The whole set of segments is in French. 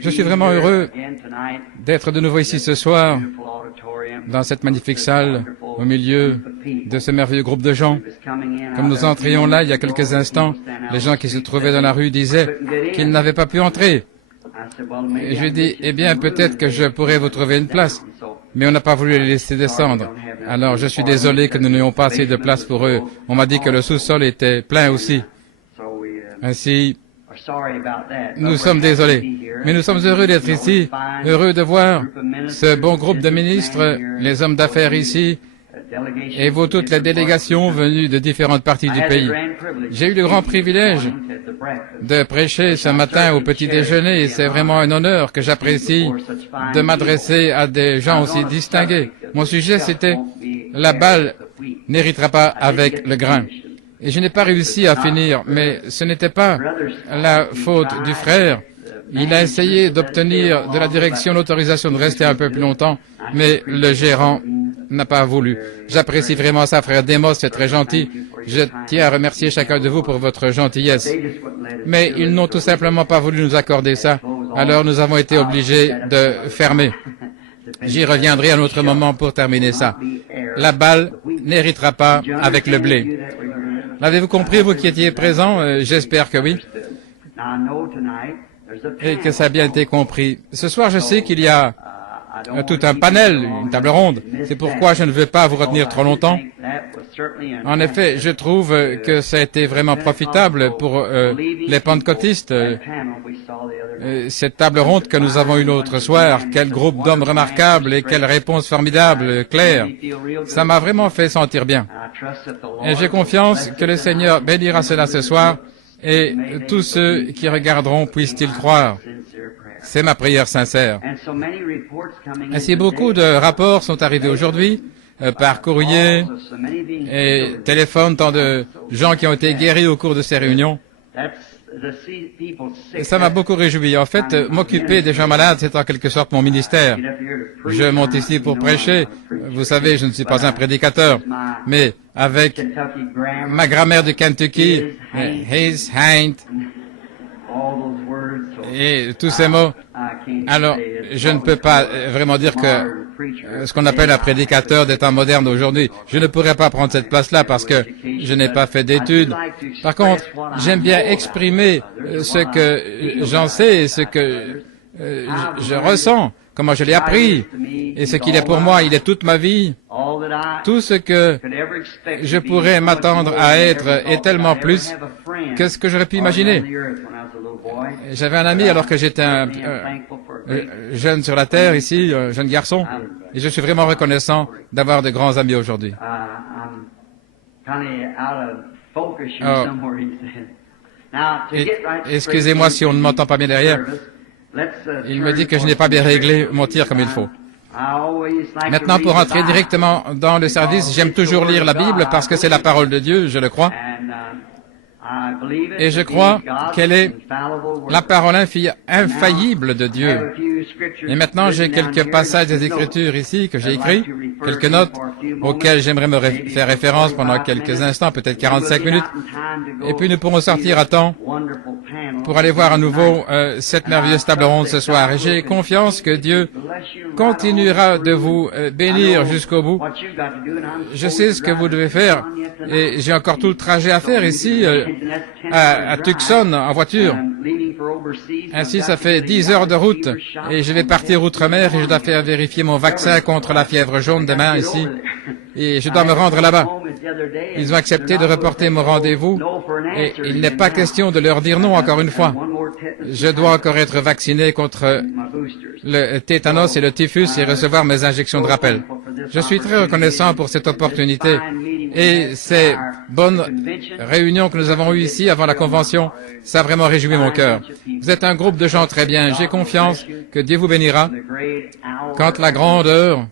Je suis vraiment heureux d'être de nouveau ici ce soir, dans cette magnifique salle, au milieu de ce merveilleux groupe de gens. Comme nous entrions là il y a quelques instants, les gens qui se trouvaient dans la rue disaient qu'ils n'avaient pas pu entrer. Et je dis, eh bien, peut-être que je pourrais vous trouver une place. Mais on n'a pas voulu les laisser descendre. Alors, je suis désolé que nous n'ayons pas assez de place pour eux. On m'a dit que le sous-sol était plein aussi. Ainsi, nous sommes désolés. Mais nous sommes heureux d'être ici, heureux de voir ce bon groupe de ministres, les hommes d'affaires ici, et vous toutes les délégations venues de différentes parties du pays. J'ai eu le grand privilège de prêcher ce matin au petit déjeuner et c'est vraiment un honneur que j'apprécie de m'adresser à des gens aussi distingués. Mon sujet c'était « La balle n'héritera pas avec le grain ». Et je n'ai pas réussi à finir, mais ce n'était pas la faute du frère. Il a essayé d'obtenir de la direction l'autorisation de rester un peu plus longtemps, mais le gérant n'a pas voulu. J'apprécie vraiment ça, frère Demos, c'est très gentil. Je tiens à remercier chacun de vous pour votre gentillesse. Mais ils n'ont tout simplement pas voulu nous accorder ça, alors nous avons été obligés de fermer. J'y reviendrai à un autre moment pour terminer ça. La balle n'héritera pas avec le blé. L'avez-vous compris, vous qui étiez présents? J'espère que oui. Et que ça a bien été compris. Ce soir, je sais qu'il y a tout un panel, une table ronde. C'est pourquoi je ne veux pas vous retenir trop longtemps. En effet, je trouve que ça a été vraiment profitable pour les pentecôtistes. Cette table ronde que nous avons eue l'autre soir, quel groupe d'hommes remarquables et quelle réponse formidable, claire. Ça m'a vraiment fait sentir bien. Et j'ai confiance que le Seigneur bénira cela ce soir et tous ceux qui regarderont puissent-ils croire. C'est ma prière sincère. Ainsi, beaucoup de rapports sont arrivés aujourd'hui par courrier et téléphone, tant de gens qui ont été guéris au cours de ces réunions. Et ça m'a beaucoup réjoui. En fait, m'occuper des gens malades, c'est en quelque sorte mon ministère. Je monte ici pour prêcher. Vous savez, je ne suis pas un prédicateur, mais avec ma grammaire du Kentucky, his, ain't, et tous ces mots, alors je ne peux pas vraiment dire que ce qu'on appelle un prédicateur des temps modernes aujourd'hui, je ne pourrais pas prendre cette place-là parce que je n'ai pas fait d'études. Par contre, j'aime bien exprimer ce que j'en sais et ce que je ressens, comment je l'ai appris et ce qu'il est pour moi. Il est toute ma vie. Tout ce que je pourrais m'attendre à être est tellement plus que ce que j'aurais pu imaginer. J'avais un ami alors que j'étais un jeune sur la terre ici, un jeune garçon, et je suis vraiment reconnaissant d'avoir de grands amis aujourd'hui. Excusez-moi si on ne m'entend pas bien derrière. Il me dit que je n'ai pas bien réglé mon tir comme il faut. Maintenant, pour entrer directement dans le service, j'aime toujours lire la Bible parce que c'est la parole de Dieu, je le crois. Et je crois qu'elle est la parole infaillible de Dieu. Et maintenant, j'ai quelques passages des Écritures ici que j'ai écrits, quelques notes auxquelles j'aimerais me faire référence pendant quelques instants, peut-être 45 minutes. Et puis nous pourrons sortir à temps pour aller voir à nouveau cette merveilleuse table ronde ce soir. Et j'ai confiance que Dieu continuera de vous bénir jusqu'au bout. Je sais ce que vous devez faire et j'ai encore tout le trajet à faire ici à Tucson en voiture. Ainsi, ça fait 10 heures de route et je vais partir outre-mer et je dois faire vérifier mon vaccin contre la fièvre jaune demain ici. Et je dois me rendre là-bas. Ils ont accepté de reporter mon rendez-vous et il n'est pas question de leur dire non encore une fois. Je dois encore être vacciné contre le tétanos et le typhus et recevoir mes injections de rappel. Je suis très reconnaissant pour cette opportunité et ces bonnes réunions que nous avons eues ici avant la convention, ça a vraiment réjoui mon cœur. Vous êtes un groupe de gens très bien. J'ai confiance que Dieu vous bénira quand la grande heure,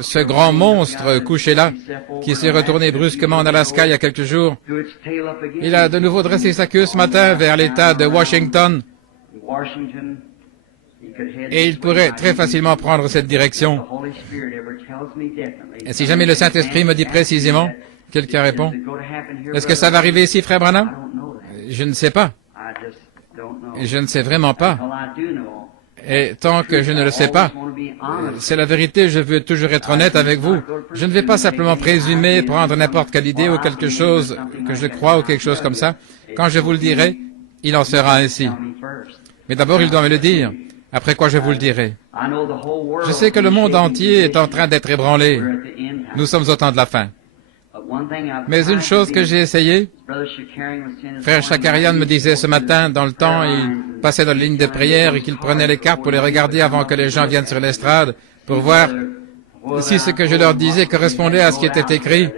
ce grand monstre couché là, qui s'est retourné brusquement en Alaska il y a quelques jours, il a de nouveau dressé sa queue ce matin vers l'État de Washington et il pourrait très facilement prendre cette direction. Et si jamais le Saint-Esprit me dit précisément, quelqu'un répond, est-ce que ça va arriver ici, frère Branham? Je ne sais pas. je ne sais vraiment pas. Et tant que je ne le sais pas, c'est la vérité, je veux toujours être honnête avec vous. Je ne vais pas simplement présumer, prendre n'importe quelle idée ou quelque chose que je crois ou quelque chose comme ça. Quand je vous le dirai, il en sera ainsi. Mais d'abord, il doit me le dire, après quoi je vous le dirai. Je sais que le monde entier est en train d'être ébranlé. Nous sommes au temps de la fin. Mais une chose que j'ai essayé, frère Shakarian me disait ce matin, dans le temps, il passait dans la ligne de prière et qu'il prenait les cartes pour les regarder avant que les gens viennent sur l'estrade, pour voir si ce que je leur disais correspondait à ce qui était écrit.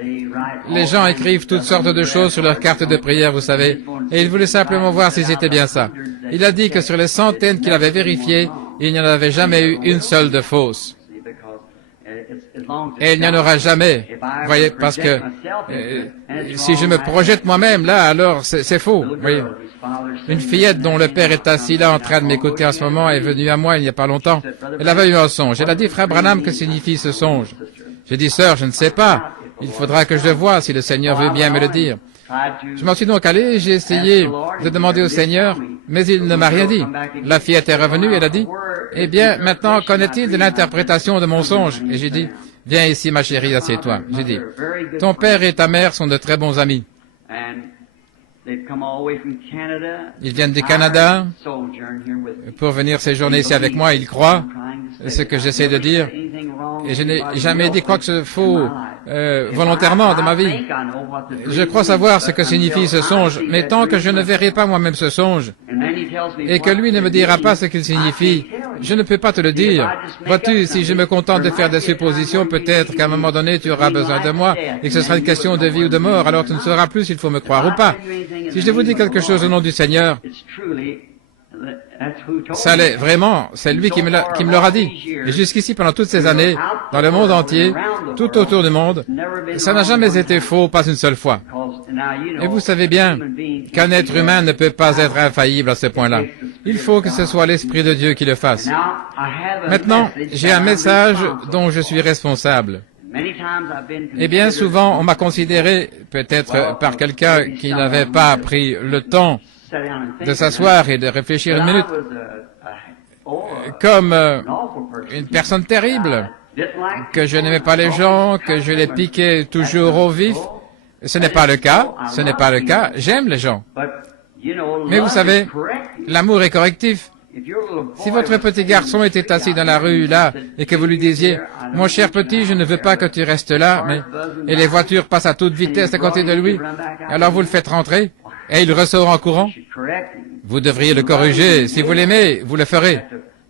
Les gens écrivent toutes sortes de choses sur leurs cartes de prière, vous savez, et il voulait simplement voir si c'était bien ça. Il a dit que sur les centaines qu'il avait vérifiées, il n'y en avait jamais eu une seule de fausse. Et il n'y en aura jamais. Vous voyez, parce que si je me projette moi-même là, alors c'est faux. Vous voyez. Une fillette dont le père est assis là en train de m'écouter en ce moment est venue à moi il n'y a pas longtemps. Elle avait eu un songe. Elle a dit, frère Branham, que signifie ce songe? J'ai dit, sœur, je ne sais pas. Il faudra que je le voie si le Seigneur veut bien me le dire. Je m'en suis donc allé, j'ai essayé de demander au Seigneur, mais il ne m'a rien dit. La fillette est revenue, elle a dit, eh bien, maintenant, qu'en est-il de l'interprétation de mon songe? Et j'ai dit, viens ici, ma chérie, assieds-toi. J'ai dit, ton père et ta mère sont de très bons amis. Ils viennent du Canada pour venir séjourner ici avec moi. Ils croient ce que j'essaie de dire. Et je n'ai jamais dit quoi que ce soit volontairement dans ma vie. Je crois savoir ce que signifie ce songe, mais tant que je ne verrai pas moi-même ce songe, et que lui ne me dira pas ce qu'il signifie, je ne peux pas te le dire. Vois-tu, si je me contente de faire des suppositions, peut-être qu'à un moment donné, tu auras besoin de moi, et que ce sera une question de vie ou de mort, alors tu ne sauras plus s'il faut me croire ou pas. Si je vous dis quelque chose au nom du Seigneur, ça l'est vraiment, c'est lui qui me l'aura dit. Et jusqu'ici, pendant toutes ces années, dans le monde entier, tout autour du monde, ça n'a jamais été faux, pas une seule fois. Et vous savez bien qu'un être humain ne peut pas être infaillible à ce point-là. Il faut que ce soit l'Esprit de Dieu qui le fasse. Maintenant, j'ai un message dont je suis responsable. Et bien souvent, on m'a considéré, peut-être par quelqu'un qui n'avait pas pris le temps de s'asseoir et de réfléchir une minute, comme une personne terrible, que je n'aimais pas les gens, que je les piquais toujours au vif. Ce n'est pas le cas, ce n'est pas le cas, j'aime les gens. Mais vous savez, l'amour est correctif. Si votre petit garçon était assis dans la rue, là, et que vous lui disiez, « Mon cher petit, je ne veux pas que tu restes là, mais... » et les voitures passent à toute vitesse à côté de lui, alors vous le faites rentrer, et il ressort en courant. Vous devriez le corriger. Si vous l'aimez, vous le ferez.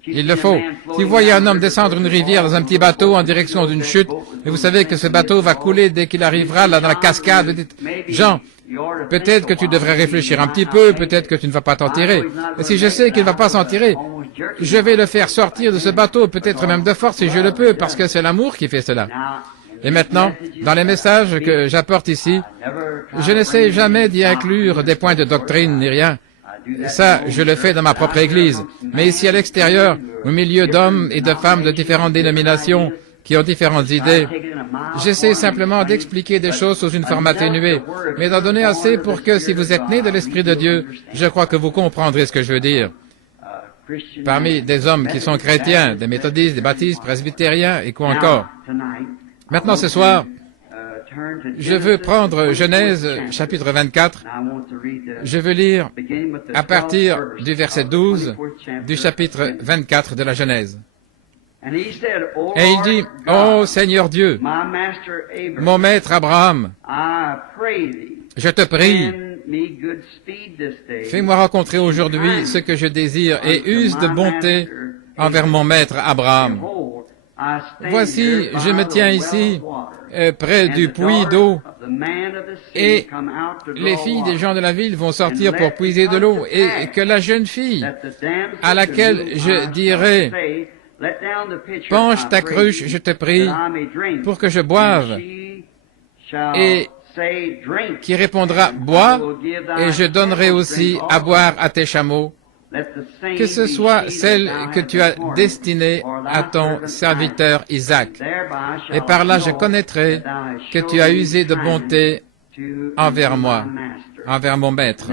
Il le faut. Si vous voyez un homme descendre une rivière dans un petit bateau en direction d'une chute, et vous savez que ce bateau va couler dès qu'il arrivera là dans la cascade, vous dites, « Jean, peut-être que tu devrais réfléchir un petit peu, peut-être que tu ne vas pas t'en tirer. Et si je sais qu'il ne va pas s'en tirer, je vais le faire sortir de ce bateau, peut-être même de force si je le peux, parce que c'est l'amour qui fait cela. » Et maintenant, dans les messages que j'apporte ici, je n'essaie jamais d'y inclure des points de doctrine ni rien. Ça, je le fais dans ma propre Église. Mais ici à l'extérieur, au milieu d'hommes et de femmes de différentes dénominations qui ont différentes idées, j'essaie simplement d'expliquer des choses sous une forme atténuée, mais d'en donner assez pour que, si vous êtes né de l'Esprit de Dieu, je crois que vous comprendrez ce que je veux dire. Parmi des hommes qui sont chrétiens, des méthodistes, des baptistes, presbytériens et quoi encore. Maintenant, ce soir, je veux prendre Genèse, chapitre 24. Je veux lire à partir du verset 12 du chapitre 24 de la Genèse. Et il dit, « Ô Seigneur Dieu, mon maître Abraham, je te prie, fais-moi rencontrer aujourd'hui ce que je désire et use de bonté envers mon maître Abraham. Voici, je me tiens ici, près du puits d'eau, et les filles des gens de la ville vont sortir pour puiser de l'eau, et que la jeune fille, à laquelle je dirai, penche ta cruche, je te prie, pour que je boive, et qui répondra, bois, et je donnerai aussi à boire à tes chameaux. Que ce soit celle que tu as destinée à ton serviteur Isaac. Et par là, je connaîtrai que tu as usé de bonté envers moi, envers mon maître.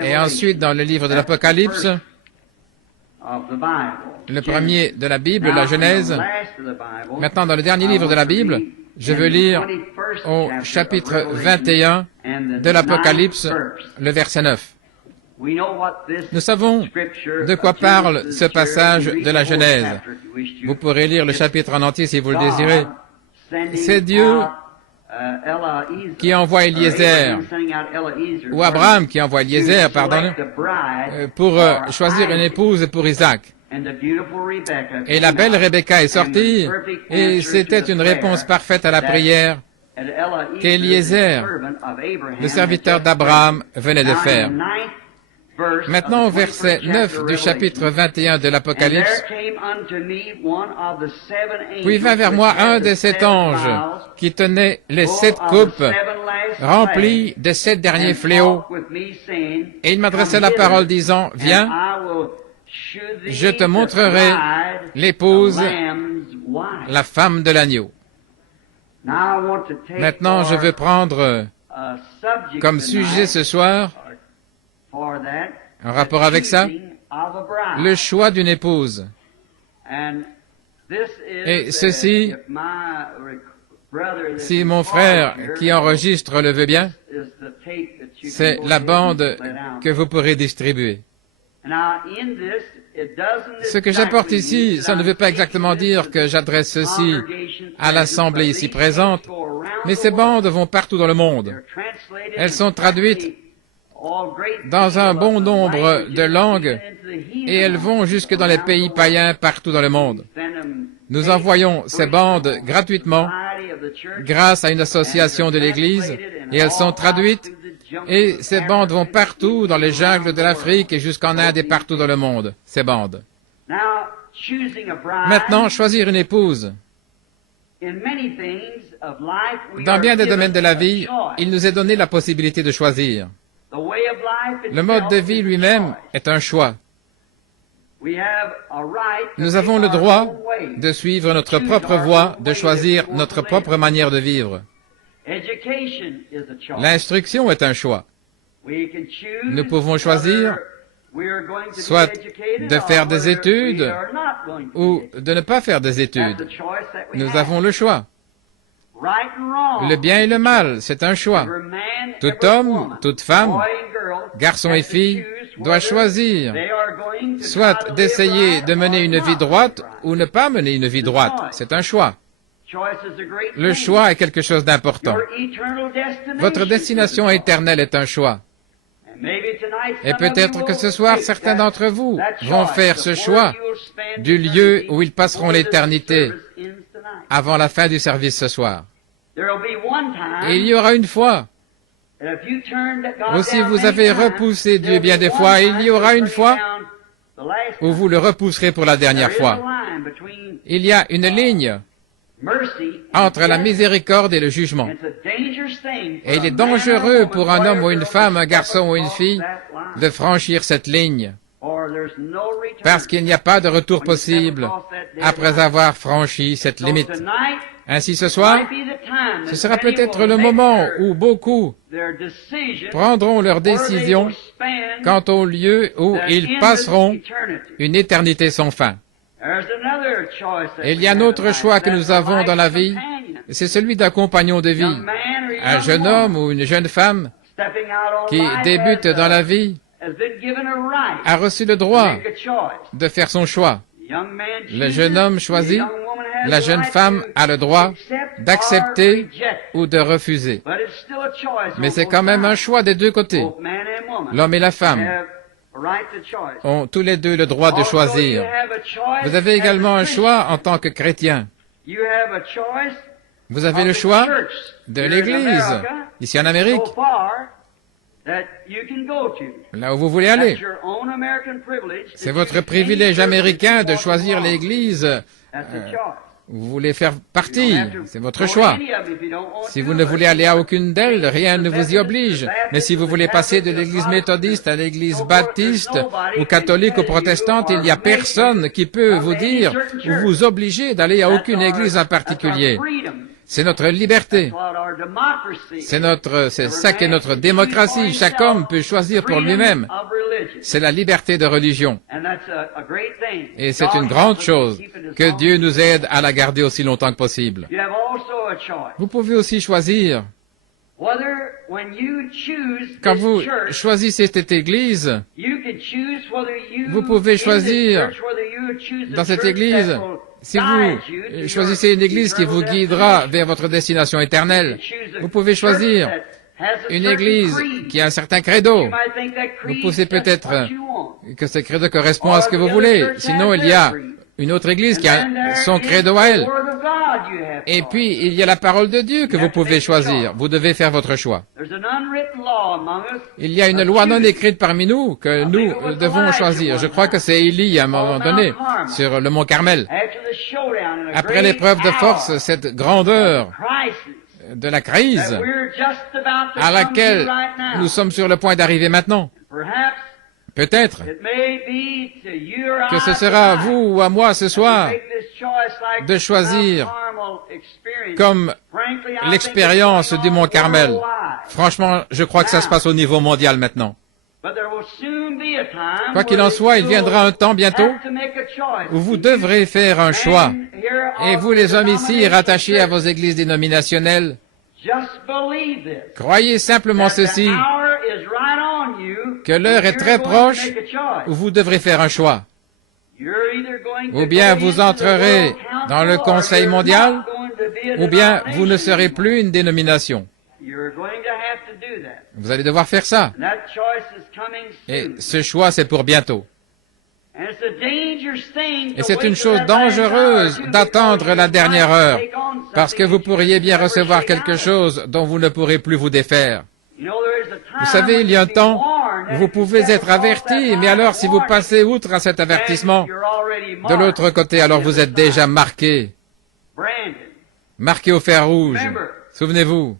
et ensuite dans le livre de l'Apocalypse, le premier de la Bible, la Genèse. Maintenant, dans le dernier livre de la Bible, je veux lire au chapitre 21 de l'Apocalypse, le verset 9. Nous savons de quoi parle ce passage de la Genèse. Vous pourrez lire le chapitre en entier si vous le désirez. C'est Dieu qui envoie Eliezer, ou Abraham qui envoie Eliezer, pardon, pour choisir une épouse pour Isaac. Et la belle Rebecca est sortie, et c'était une réponse parfaite à la prière qu'Eliezer, le serviteur d'Abraham, venait de faire. Maintenant, au verset 9 du chapitre 21 de l'Apocalypse, puis vint vers moi un des 7 anges qui tenait les 7 coupes remplies des 7 derniers fléaux, et il m'adressait la parole disant, « Viens, je te montrerai l'épouse, la femme de l'agneau. » Maintenant, je veux prendre comme sujet ce soir, en rapport avec ça, le choix d'une épouse. Et ceci, si mon frère qui enregistre le veut bien, c'est la bande que vous pourrez distribuer. Ce que j'apporte ici, ça ne veut pas exactement dire que j'adresse ceci à l'assemblée ici présente, mais ces bandes vont partout dans le monde. Elles sont traduites dans un bon nombre de langues et elles vont jusque dans les pays païens partout dans le monde. Nous envoyons ces bandes gratuitement grâce à une association de l'Église et elles sont traduites et ces bandes vont partout dans les jungles de l'Afrique et jusqu'en Inde et partout dans le monde, ces bandes. Maintenant, choisir une épouse. Dans bien des domaines de la vie, il nous est donné la possibilité de choisir. Le mode de vie lui-même est un choix. Nous avons le droit de suivre notre propre voie, de choisir notre propre manière de vivre. L'instruction est un choix. Nous pouvons choisir soit de faire des études ou de ne pas faire des études. Nous avons le choix. Le bien et le mal, c'est un choix. Tout homme, toute femme, garçon et fille, doit choisir soit d'essayer de mener une vie droite ou ne pas mener une vie droite. C'est un choix. Le choix est quelque chose d'important. Votre destination éternelle est un choix. Et peut-être que ce soir, certains d'entre vous vont faire ce choix du lieu où ils passeront l'éternité avant la fin du service ce soir. Et il y aura une fois où si vous avez repoussé Dieu bien des fois, il y aura une fois où vous le repousserez pour la dernière fois. Il y a une ligne entre la miséricorde et le jugement. Et il est dangereux pour un homme ou une femme, un garçon ou une fille, de franchir cette ligne, parce qu'il n'y a pas de retour possible après avoir franchi cette limite. Ainsi ce soir, ce sera peut-être le moment où beaucoup prendront leur décision quant au lieu où ils passeront une éternité sans fin. Et il y a un autre choix que nous avons dans la vie, c'est celui d'un compagnon de vie. Un jeune homme ou une jeune femme qui débute dans la vie a reçu le droit de faire son choix. Le jeune homme choisit, la jeune femme a le droit d'accepter ou de refuser. Mais c'est quand même un choix des deux côtés. L'homme et la femme ont tous les deux le droit de choisir. Vous avez également un choix en tant que chrétien. Vous avez le choix de l'Église, ici en Amérique, là où vous voulez aller. C'est votre privilège américain de choisir l'Église où vous voulez faire partie. C'est votre choix. Si vous ne voulez aller à aucune d'elles, rien ne vous y oblige. Mais si vous voulez passer de l'Église méthodiste à l'Église baptiste, ou catholique ou protestante, il n'y a personne qui peut vous dire ou vous obliger d'aller à aucune Église en particulier. C'est notre liberté. C'est ça qu'est notre démocratie. Chaque homme peut choisir pour lui-même. C'est la liberté de religion. Et c'est une grande chose que Dieu nous aide à la garder aussi longtemps que possible. Vous pouvez aussi choisir. Quand vous choisissez cette église, vous pouvez choisir dans cette église, si vous choisissez une église qui vous guidera vers votre destination éternelle, vous pouvez choisir une église qui a un certain credo. Vous pensez peut-être que ce credo correspond à ce que vous voulez. Sinon, il y a une autre église qui a son credo à elle. Et puis, il y a la parole de Dieu que vous pouvez choisir. Vous devez faire votre choix. Il y a une loi non écrite parmi nous que nous devons choisir. Je crois que c'est Élie à un moment donné, sur le mont Carmel. Après l'épreuve de force, cette grandeur de la crise à laquelle nous sommes sur le point d'arriver maintenant. Peut-être que ce sera à vous ou à moi ce soir de choisir comme l'expérience du mont Carmel. Franchement, je crois que ça se passe au niveau mondial maintenant. Quoi qu'il en soit, il viendra un temps bientôt où vous devrez faire un choix. Et vous, les hommes ici, rattachés à vos églises dénominationnelles, croyez simplement ceci, que l'heure est très proche où vous devrez faire un choix. Ou bien vous entrerez dans le Conseil mondial, ou bien vous ne serez plus une dénomination. Vous allez devoir faire ça. Et ce choix, c'est pour bientôt. Et c'est une chose dangereuse d'attendre la dernière heure, parce que vous pourriez bien recevoir quelque chose dont vous ne pourrez plus vous défaire. Vous savez, il y a un temps où vous pouvez être averti, mais alors si vous passez outre à cet avertissement, de l'autre côté, alors vous êtes déjà marqué. Marqué au fer rouge. Souvenez-vous.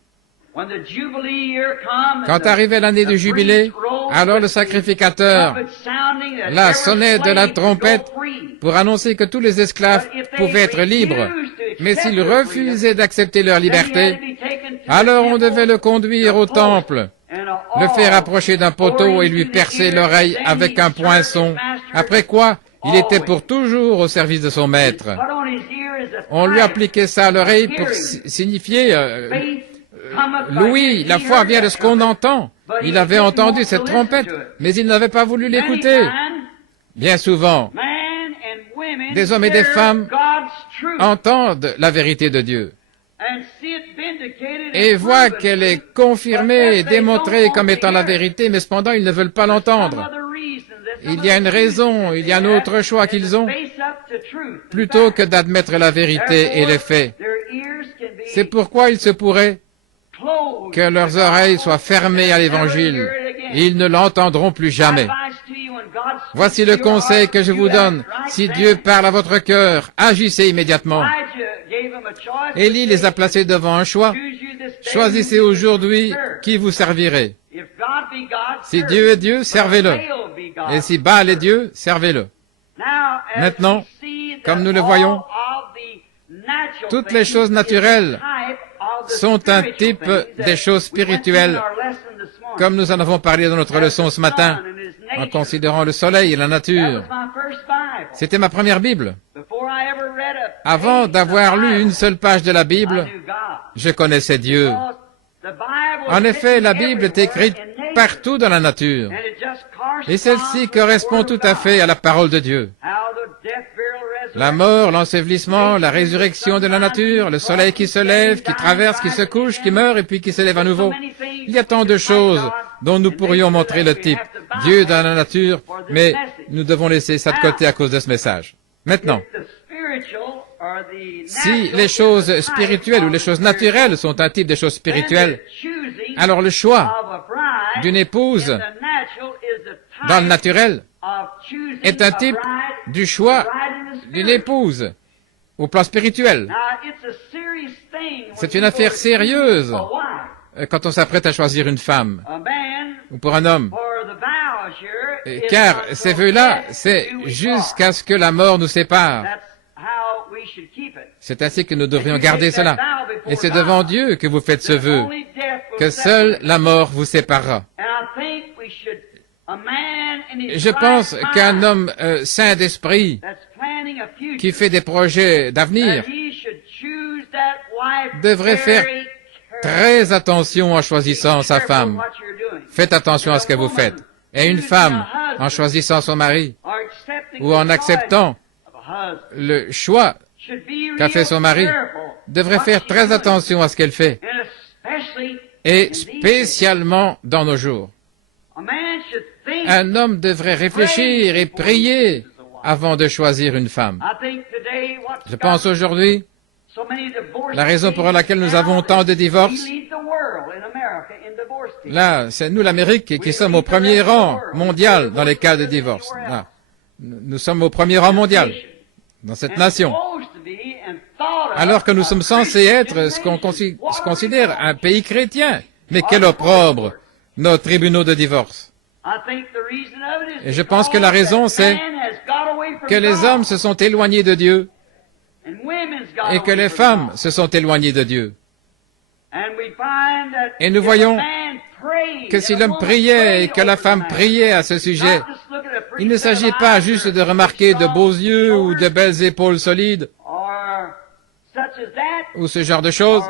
Quand arrivait l'année du jubilé, alors le sacrificateur la sonnait de la trompette pour annoncer que tous les esclaves pouvaient être libres. Mais s'ils refusaient d'accepter leur liberté, alors on devait le conduire au temple, le faire approcher d'un poteau et lui percer l'oreille avec un poinçon, après quoi il était pour toujours au service de son maître. On lui appliquait ça à l'oreille pour signifier Louis, la foi vient de ce qu'on entend. Il avait entendu cette trompette, mais il n'avait pas voulu l'écouter. Bien souvent, des hommes et des femmes entendent la vérité de Dieu et voient qu'elle est confirmée et démontrée comme étant la vérité, mais cependant ils ne veulent pas l'entendre. Il y a une raison, il y a un autre choix qu'ils ont, plutôt que d'admettre la vérité et les faits. C'est pourquoi il se pourrait que leurs oreilles soient fermées à l'Évangile. Ils ne l'entendront plus jamais. Voici le conseil que je vous donne. Si Dieu parle à votre cœur, agissez immédiatement. Élie les a placés devant un choix. Choisissez aujourd'hui qui vous servirez. Si Dieu est Dieu, servez-le. Et si Baal est Dieu, servez-le. Maintenant, comme nous le voyons, toutes les choses naturelles sont un type des choses spirituelles, comme nous en avons parlé dans notre leçon ce matin, en considérant le soleil et la nature. C'était ma première Bible. Avant d'avoir lu une seule page de la Bible, je connaissais Dieu. En effet, la Bible est écrite partout dans la nature, et celle-ci correspond tout à fait à la parole de Dieu. La mort, l'ensevelissement, la résurrection de la nature, le soleil qui se lève, qui traverse, qui se couche, qui meurt et puis qui se lève à nouveau. Il y a tant de choses dont nous pourrions montrer le type. Dieu dans la nature, mais nous devons laisser ça de côté à cause de ce message. Maintenant, si les choses spirituelles ou les choses naturelles sont un type de choses spirituelles, alors le choix d'une épouse dans le naturel est un type du choix d'une épouse au plan spirituel. C'est une affaire sérieuse quand on s'apprête à choisir une femme ou pour un homme. Car ces vœux-là, c'est jusqu'à ce que la mort nous sépare. C'est ainsi que nous devrions garder cela. Et c'est devant Dieu que vous faites ce vœu, que seule la mort vous séparera. Je pense qu'un homme saint d'esprit, qui fait des projets d'avenir, devrait faire très attention en choisissant sa femme. Faites attention à ce que vous faites. Et une femme, en choisissant son mari, ou en acceptant le choix qu'a fait son mari, devrait faire très attention à ce qu'elle fait, et spécialement dans nos jours. Un homme devrait réfléchir et prier avant de choisir une femme. Je pense aujourd'hui, la raison pour laquelle nous avons tant de divorces, là, c'est nous l'Amérique qui sommes au premier rang mondial dans les cas de divorce. Là, nous sommes au premier rang mondial dans cette nation. Alors que nous sommes censés être ce qu'on considère un pays chrétien. Mais quel opprobre, nos tribunaux de divorce. Et je pense que la raison, c'est que les hommes se sont éloignés de Dieu et que les femmes se sont éloignées de Dieu. Et nous voyons que si l'homme priait et que la femme priait à ce sujet, il ne s'agit pas juste de remarquer de beaux yeux ou de belles épaules solides, ou ce genre de choses,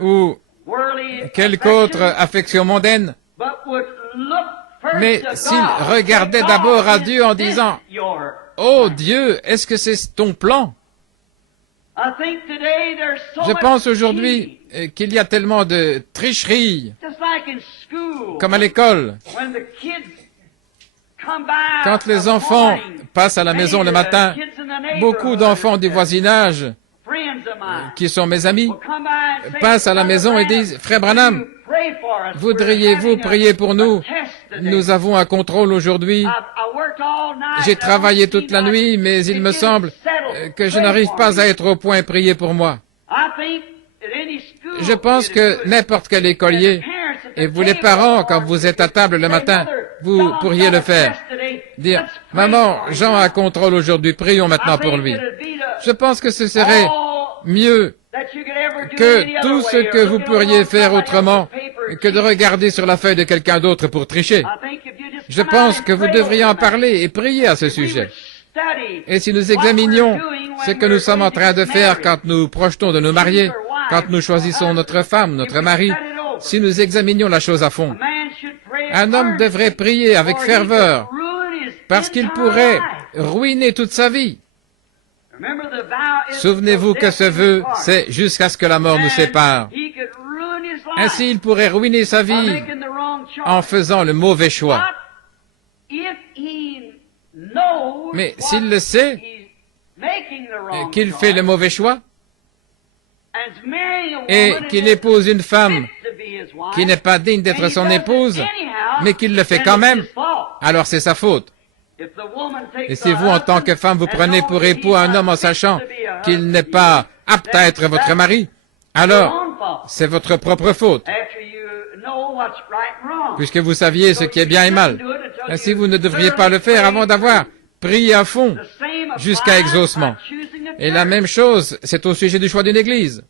ou quelque autre affection mondaine, mais s'il regardait d'abord à Dieu en disant « Oh Dieu, est-ce que c'est ton plan ?» Je pense aujourd'hui qu'il y a tellement de tricheries, comme à l'école. Quand les enfants passent à la maison le matin, beaucoup d'enfants du voisinage, qui sont mes amis, passent à la maison et disent « Frère Branham, voudriez-vous prier pour nous? Nous avons un contrôle aujourd'hui. J'ai travaillé toute la nuit, mais il me semble que je n'arrive pas à être au point. Prier pour moi. » Je pense que n'importe quel écolier, et vous les parents, quand vous êtes à table le matin, vous pourriez le faire. Dire « Maman, Jean a un contrôle aujourd'hui, prions maintenant pour lui. » Je pense que ce serait mieux que tout ce que vous pourriez faire autrement que de regarder sur la feuille de quelqu'un d'autre pour tricher. Je pense que vous devriez en parler et prier à ce sujet. Et si nous examinions ce que nous sommes en train de faire quand nous projetons de nous marier, quand nous choisissons notre femme, notre mari, si nous examinions la chose à fond, un homme devrait prier avec ferveur parce qu'il pourrait ruiner toute sa vie. Souvenez-vous que ce vœu, c'est jusqu'à ce que la mort nous sépare. Ainsi, il pourrait ruiner sa vie en faisant le mauvais choix. Mais s'il le sait, qu'il fait le mauvais choix, et qu'il épouse une femme qui n'est pas digne d'être son épouse, mais qu'il le fait quand même, alors c'est sa faute. Et si vous, en tant que femme, vous prenez pour époux un homme en sachant qu'il n'est pas apte à être votre mari, alors c'est votre propre faute, puisque vous saviez ce qui est bien et mal. Ainsi, vous ne devriez pas le faire avant d'avoir prié à fond jusqu'à exaucement. Et la même chose, c'est au sujet du choix d'une église.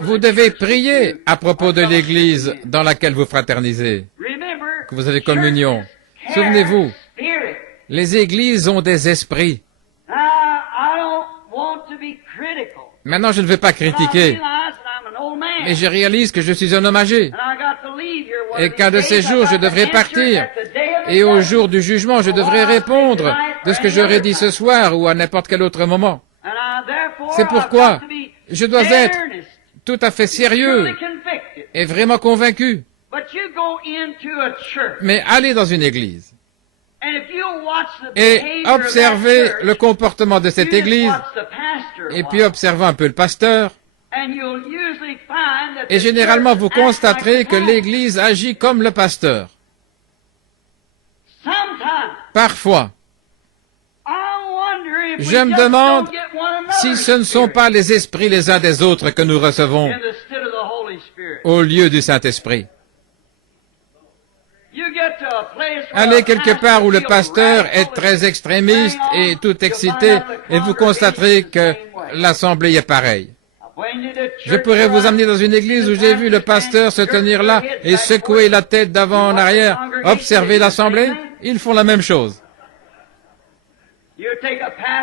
Vous devez prier à propos de l'église dans laquelle vous fraternisez, que vous avez communion. Souvenez-vous, les églises ont des esprits. Maintenant, je ne vais pas critiquer, mais je réalise que je suis un homme âgé, et qu'un de ces jours, je devrais partir, et au jour du jugement, je devrais répondre de ce que j'aurais dit ce soir ou à n'importe quel autre moment. C'est pourquoi je dois être tout à fait sérieux et vraiment convaincu. Mais allez dans une église et observez le comportement de cette église, et puis observez un peu le pasteur, et généralement vous constaterez que l'église agit comme le pasteur. Parfois, je me demande si ce ne sont pas les esprits les uns des autres que nous recevons au lieu du Saint-Esprit. Allez quelque part où le pasteur est très extrémiste et tout excité, et vous constaterez que l'assemblée est pareille. Je pourrais vous amener dans une église où j'ai vu le pasteur se tenir là et secouer la tête d'avant en arrière, observer l'assemblée. Ils font la même chose.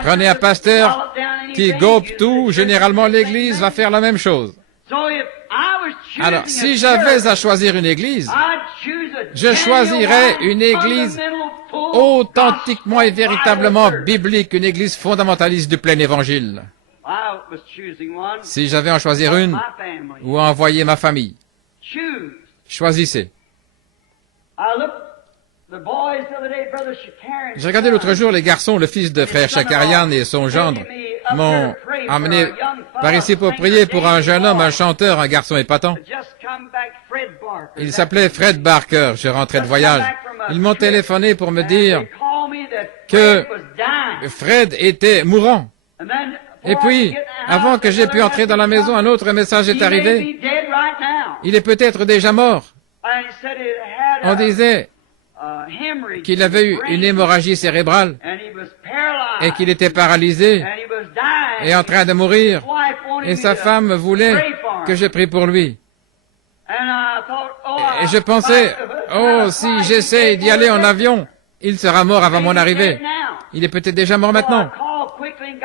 Prenez un pasteur qui gobe tout, généralement l'église va faire la même chose. Alors, si j'avais à choisir une église, je choisirais une église authentiquement et véritablement biblique, une église fondamentaliste du plein évangile. Si j'avais à en choisir une ou à envoyer ma famille, choisissez. J'ai regardé l'autre jour les garçons, le fils de frère Shakarian et son gendre m'ont emmené par ici pour prier pour un jeune homme, un chanteur, un garçon épatant. Il s'appelait Fred Barker, je rentrais de voyage. Ils m'ont téléphoné pour me dire que Fred était mourant. Et puis, avant que j'aie pu entrer dans la maison, un autre message est arrivé. Il est peut-être déjà mort. On disait qu'il avait eu une hémorragie cérébrale et qu'il était paralysé et en train de mourir. Et sa femme voulait que je prie pour lui. Et je pensais, oh, si j'essaie d'y aller en avion, il sera mort avant mon arrivée. Il est peut-être déjà mort maintenant.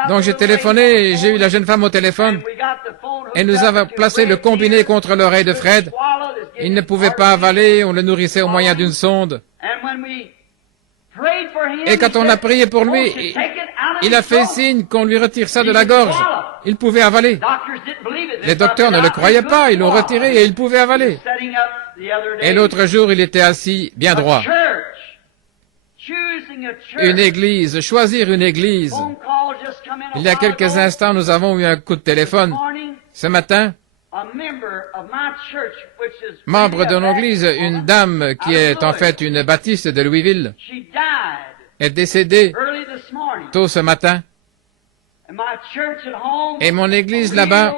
Donc j'ai téléphoné, j'ai eu la jeune femme au téléphone et nous avons placé le combiné contre l'oreille de Fred. Il ne pouvait pas avaler, on le nourrissait au moyen d'une sonde. Et quand on a prié pour lui, il a fait signe qu'on lui retire ça de la gorge. Il pouvait avaler. Les docteurs ne le croyaient pas, ils l'ont retiré et il pouvait avaler. Et l'autre jour, il était assis bien droit. Une église, choisir une église. Il y a quelques instants, nous avons eu un coup de téléphone. Ce matin, membre de notre église, une dame qui est en fait une baptiste de Louisville, est décédée tôt ce matin. Et mon église là-bas,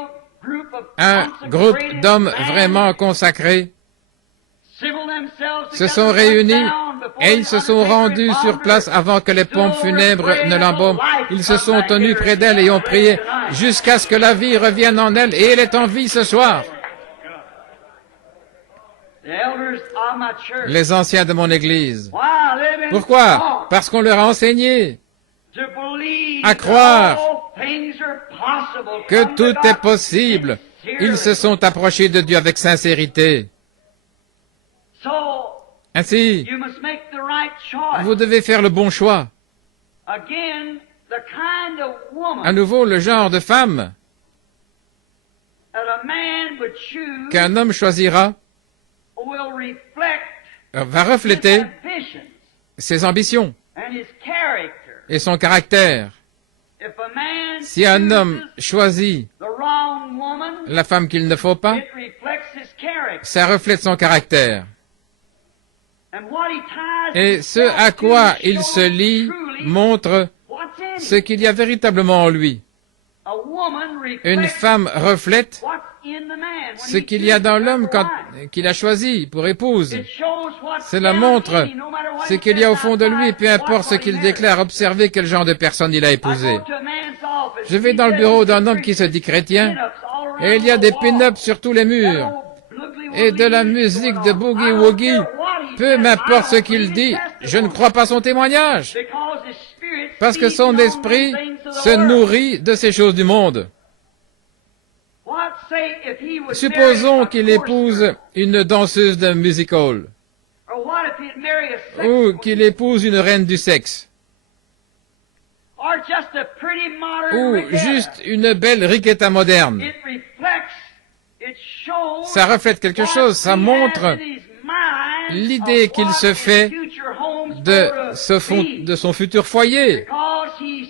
un groupe d'hommes vraiment consacrés se sont réunis et ils se sont rendus sur place avant que les pompes funèbres ne l'embaument. Ils se sont tenus près d'elle et ont prié jusqu'à ce que la vie revienne en elle et elle est en vie ce soir. Les anciens de mon église. Pourquoi? Parce qu'on leur a enseigné à croire que tout est possible. Ils se sont approchés de Dieu avec sincérité. Ainsi, vous devez faire le bon choix. À nouveau, le genre de femme qu'un homme choisira va refléter ses ambitions et son caractère. Si un homme choisit la femme qu'il ne faut pas, ça reflète son caractère. Et ce à quoi il se lie montre ce qu'il y a véritablement en lui. Une femme reflète ce qu'il y a dans l'homme qu'il a choisi pour épouse. Cela montre ce qu'il y a au fond de lui, peu importe ce qu'il déclare. Observez quel genre de personne il a épousé. Je vais dans le bureau d'un homme qui se dit chrétien, et il y a des pin-ups sur tous les murs, et de la musique de boogie-woogie. Peu m'importe ce qu'il dit, je ne crois pas son témoignage, parce que son esprit se nourrit de ces choses du monde. Supposons qu'il épouse une danseuse d'un music hall, ou qu'il épouse une reine du sexe, ou juste une belle riquetta moderne. Ça reflète quelque chose, ça montre l'idée qu'il se fait de son futur foyer,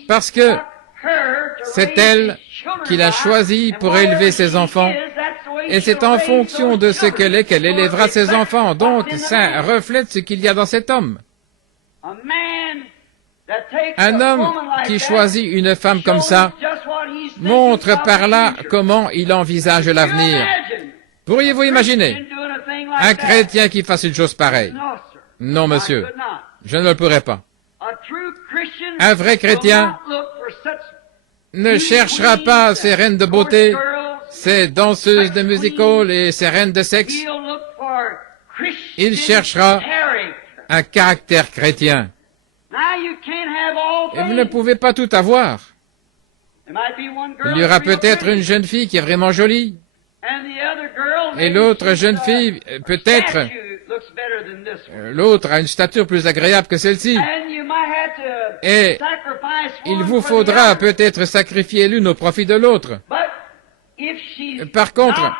parce que c'est elle qu'il a choisi pour élever ses enfants, et c'est en fonction de ce qu'elle est qu'elle élèvera ses enfants. Donc, ça reflète ce qu'il y a dans cet homme. Un homme qui choisit une femme comme ça montre par là comment il envisage l'avenir. Pourriez-vous imaginer un chrétien qui fasse une chose pareille? Non, monsieur, je ne le pourrais pas. Un vrai chrétien ne cherchera pas ces reines de beauté, ces danseuses de music hall et ces reines de sexe. Il cherchera un caractère chrétien. Et vous ne pouvez pas tout avoir. Il y aura peut-être une jeune fille qui est vraiment jolie. Et l'autre jeune fille, peut-être, l'autre a une stature plus agréable que celle-ci. Et il vous faudra peut-être sacrifier l'une au profit de l'autre. Par contre,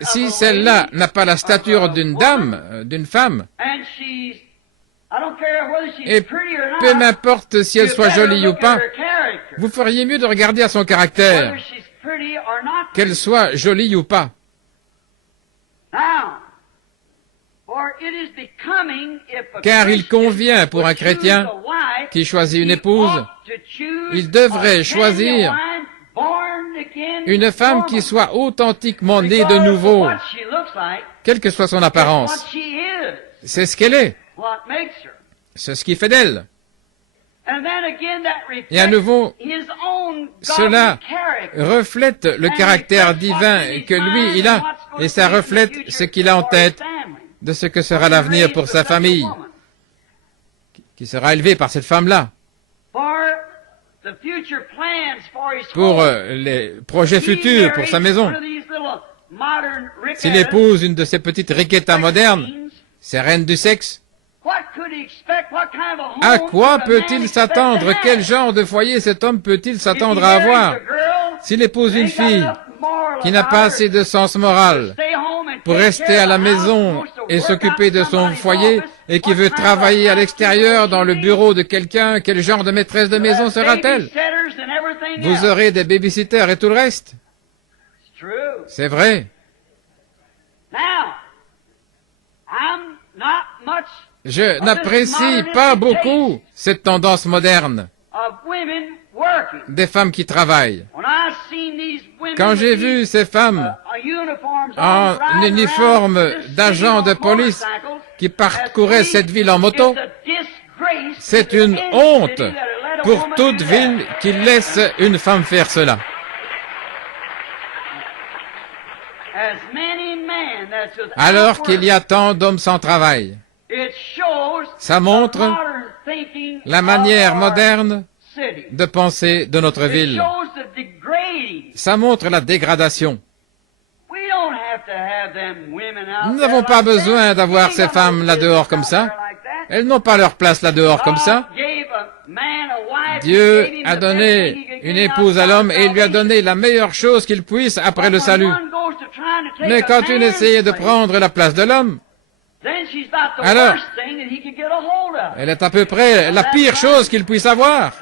si celle-là n'a pas la stature d'une dame, d'une femme, et peu m'importe si elle soit jolie ou pas, vous feriez mieux de regarder à son caractère, qu'elle soit jolie ou pas. Car il convient pour un chrétien qui choisit une épouse, il devrait choisir une femme qui soit authentiquement née de nouveau, quelle que soit son apparence. C'est ce qu'elle est. C'est ce qui fait d'elle. Et à nouveau, cela reflète le caractère divin que lui, il a, et ça reflète ce qu'il a en tête de ce que sera l'avenir pour sa famille, qui sera élevé par cette femme-là. Pour les projets futurs, pour sa maison. S'il épouse une de ces petites riquetas modernes, ces reines du sexe, à quoi peut-il s'attendre? Quel genre de foyer cet homme peut-il s'attendre à avoir? S'il épouse une fille qui n'a pas assez de sens moral pour rester à la maison et s'occuper de son foyer et qui veut travailler à l'extérieur dans le bureau de quelqu'un, quel genre de maîtresse de maison sera-t-elle? Vous aurez des babysitters et tout le reste. C'est vrai. Je n'apprécie pas beaucoup cette tendance moderne des femmes qui travaillent. Quand j'ai vu ces femmes en uniforme d'agents de police qui parcouraient cette ville en moto, c'est une honte pour toute ville qui laisse une femme faire cela. Alors qu'il y a tant d'hommes sans travail. Ça montre la manière moderne de penser de notre ville. Ça montre la dégradation. Nous n'avons pas besoin d'avoir ces femmes là-dehors comme ça. Elles n'ont pas leur place là-dehors comme ça. Dieu a donné une épouse à l'homme et il lui a donné la meilleure chose qu'il puisse après le salut. Mais quand une essayait de prendre la place de l'homme, alors, elle est à peu près la pire chose qu'il puisse avoir.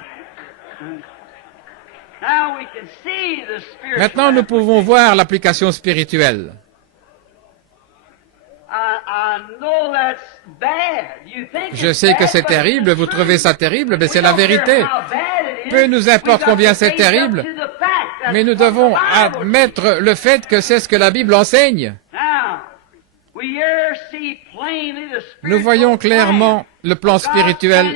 Maintenant, nous pouvons voir l'application spirituelle. Je sais que c'est terrible, vous trouvez ça terrible, mais c'est la vérité. Peu nous importe combien c'est terrible, mais nous devons admettre le fait que c'est ce que la Bible enseigne. Nous voyons clairement le plan spirituel,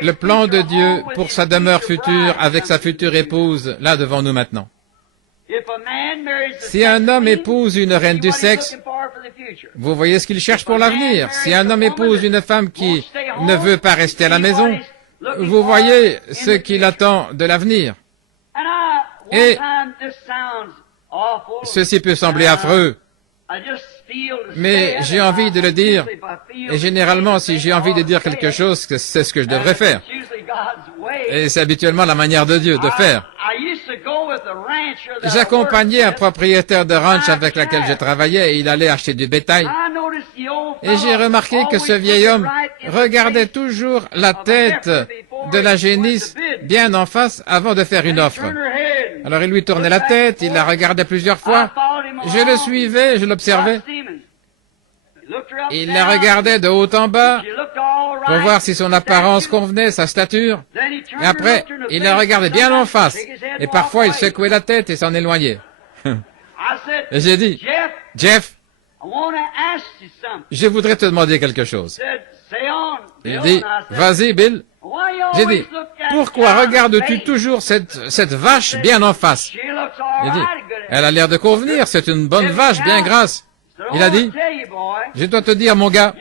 le plan de Dieu pour sa demeure future avec sa future épouse, là devant nous maintenant. Si un homme épouse une reine du sexe, vous voyez ce qu'il cherche pour l'avenir. Si un homme épouse une femme qui ne veut pas rester à la maison, vous voyez ce qu'il attend de l'avenir. Et ceci peut sembler affreux, mais j'ai envie de le dire, et généralement, si j'ai envie de dire quelque chose, c'est ce que je devrais faire. Et c'est habituellement la manière de Dieu de faire. J'accompagnais un propriétaire de ranch avec lequel je travaillais et il allait acheter du bétail. Et j'ai remarqué que ce vieil homme regardait toujours la tête de la génisse bien en face avant de faire une offre. Alors il lui tournait la tête, il la regardait plusieurs fois. Je le suivais, je l'observais. Il la regardait de haut en bas pour voir si son apparence convenait, sa stature. Et après, il la regardait bien en face. Et parfois, il secouait la tête et s'en éloignait. Et j'ai dit, Jeff, je voudrais te demander quelque chose. Il dit, vas-y, Bill. J'ai dit, pourquoi regardes-tu toujours cette vache bien en face? Il dit, elle a l'air de convenir, c'est une bonne vache bien grasse. Il a dit, je dois te dire, mon gars,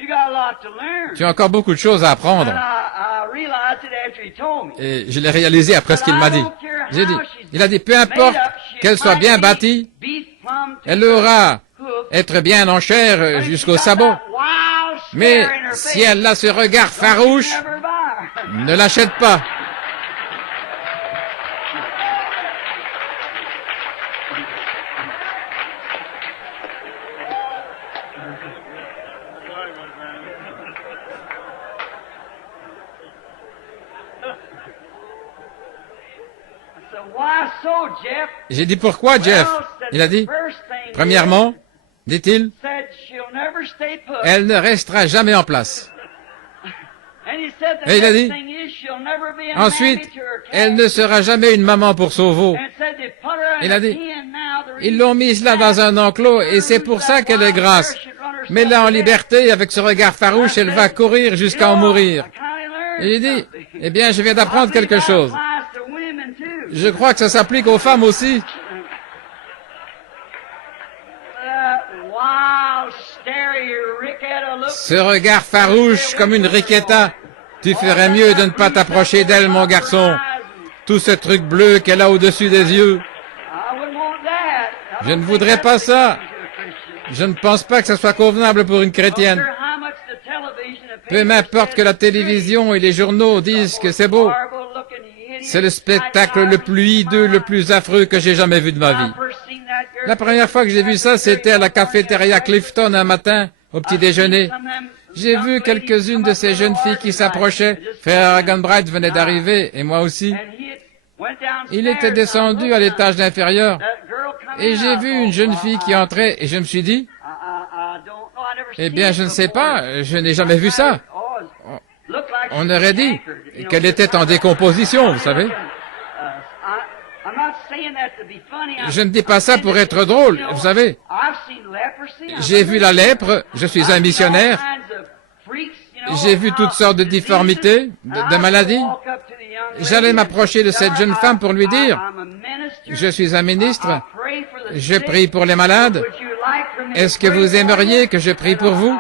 tu as encore beaucoup de choses à apprendre. Et je l'ai réalisé après ce qu'il m'a dit. Il a dit, peu importe qu'elle soit bien bâtie, elle aura être bien en chair jusqu'au sabot. Mais si elle a ce regard farouche, ne l'achète pas. J'ai dit pourquoi, Jeff? Il a dit, premièrement, dit-il, elle ne restera jamais en place. Et il a dit, ensuite, elle ne sera jamais une maman pour son veau. Il a dit, ils l'ont mise là dans un enclos et c'est pour ça qu'elle est grasse. Mais là en liberté, avec ce regard farouche, elle va courir jusqu'à en mourir. Et il dit, eh bien, je viens d'apprendre quelque chose. Je crois que ça s'applique aux femmes aussi. Ce regard farouche comme une riquetta, tu ferais mieux de ne pas t'approcher d'elle, mon garçon. Tout ce truc bleu qu'elle a au-dessus des yeux. Je ne voudrais pas ça. Je ne pense pas que ce soit convenable pour une chrétienne. Peu m'importe que la télévision et les journaux disent que c'est beau. C'est le spectacle le plus hideux, le plus affreux que j'ai jamais vu de ma vie. La première fois que j'ai vu ça, c'était à la cafétéria Clifton un matin, au petit déjeuner. J'ai vu quelques-unes de ces jeunes filles qui s'approchaient. Frère Hagenbright venait d'arriver, et moi aussi. Il était descendu à l'étage inférieur, et j'ai vu une jeune fille qui entrait, et je me suis dit, eh bien, je ne sais pas, je n'ai jamais vu ça. On aurait dit qu'elle était en décomposition, vous savez. Je ne dis pas ça pour être drôle, vous savez. J'ai vu la lèpre, je suis un missionnaire. J'ai vu toutes sortes de difformités, de maladies. J'allais m'approcher de cette jeune femme pour lui dire, je suis un ministre, je prie pour les malades. Est-ce que vous aimeriez que je prie pour vous?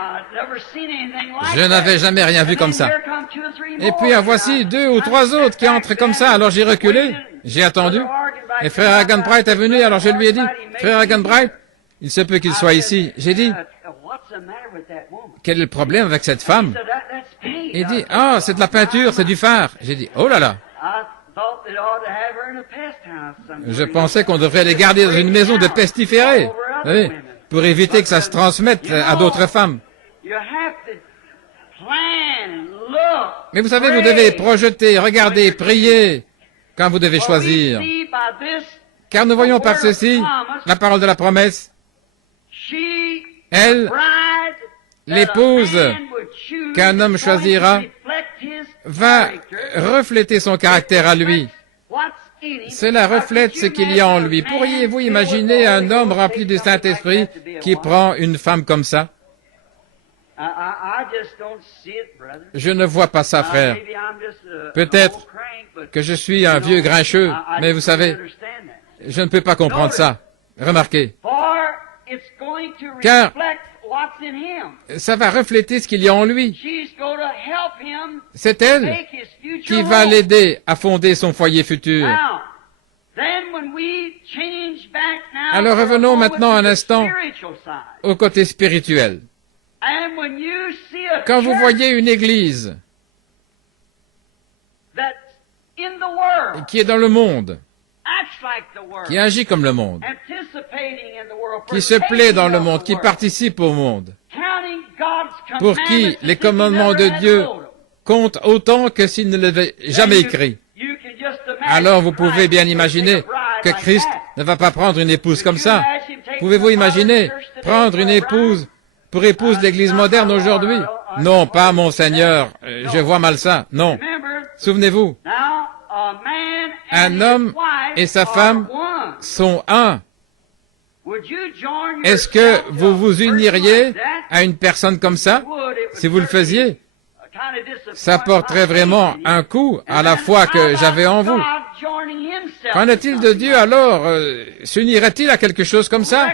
Je n'avais jamais rien vu comme ça. Et puis en voici 2 ou 3 autres qui entrent comme ça. Alors j'ai reculé, j'ai attendu. Et frère Hagenbright est venu, alors je lui ai dit, frère Hagenbright, il se peut qu'il soit ici. J'ai dit, quel est le problème avec cette femme? Il dit, ah, c'est de la peinture, c'est du fard. J'ai dit, oh là là. Je pensais qu'on devrait les garder dans une maison de pestiférés, vous savez, pour éviter que ça se transmette à d'autres femmes. Mais vous savez, vous devez projeter, regarder, prier quand vous devez choisir. Car nous voyons par ceci la parole de la promesse. Elle, l'épouse qu'un homme choisira, va refléter son caractère à lui. Cela reflète ce qu'il y a en lui. Pourriez-vous imaginer un homme rempli du Saint-Esprit qui prend une femme comme ça? Je ne vois pas ça, frère. Peut-être que je suis un vieux grincheux, mais vous savez, je ne peux pas comprendre ça. Remarquez. Car ça va refléter ce qu'il y a en lui. C'est elle qui va l'aider à fonder son foyer futur. Alors revenons maintenant un instant au côté spirituel. Quand vous voyez une église qui est dans le monde, qui agit comme le monde, qui se plaît dans le monde, qui participe au monde, pour qui les commandements de Dieu comptent autant que s'il ne l'avait jamais écrit. Alors vous pouvez bien imaginer que Christ ne va pas prendre une épouse comme ça. Pouvez-vous imaginer prendre une épouse pour épouse l'Église moderne aujourd'hui? Non, pas mon Seigneur, je vois mal ça, non. Souvenez-vous, un homme et sa femme sont un. Est-ce que vous vous uniriez à une personne comme ça, si vous le faisiez? ça porterait vraiment un coup à la foi que j'avais en vous. Qu'en est-il de Dieu alors? S'unirait-il à quelque chose comme ça?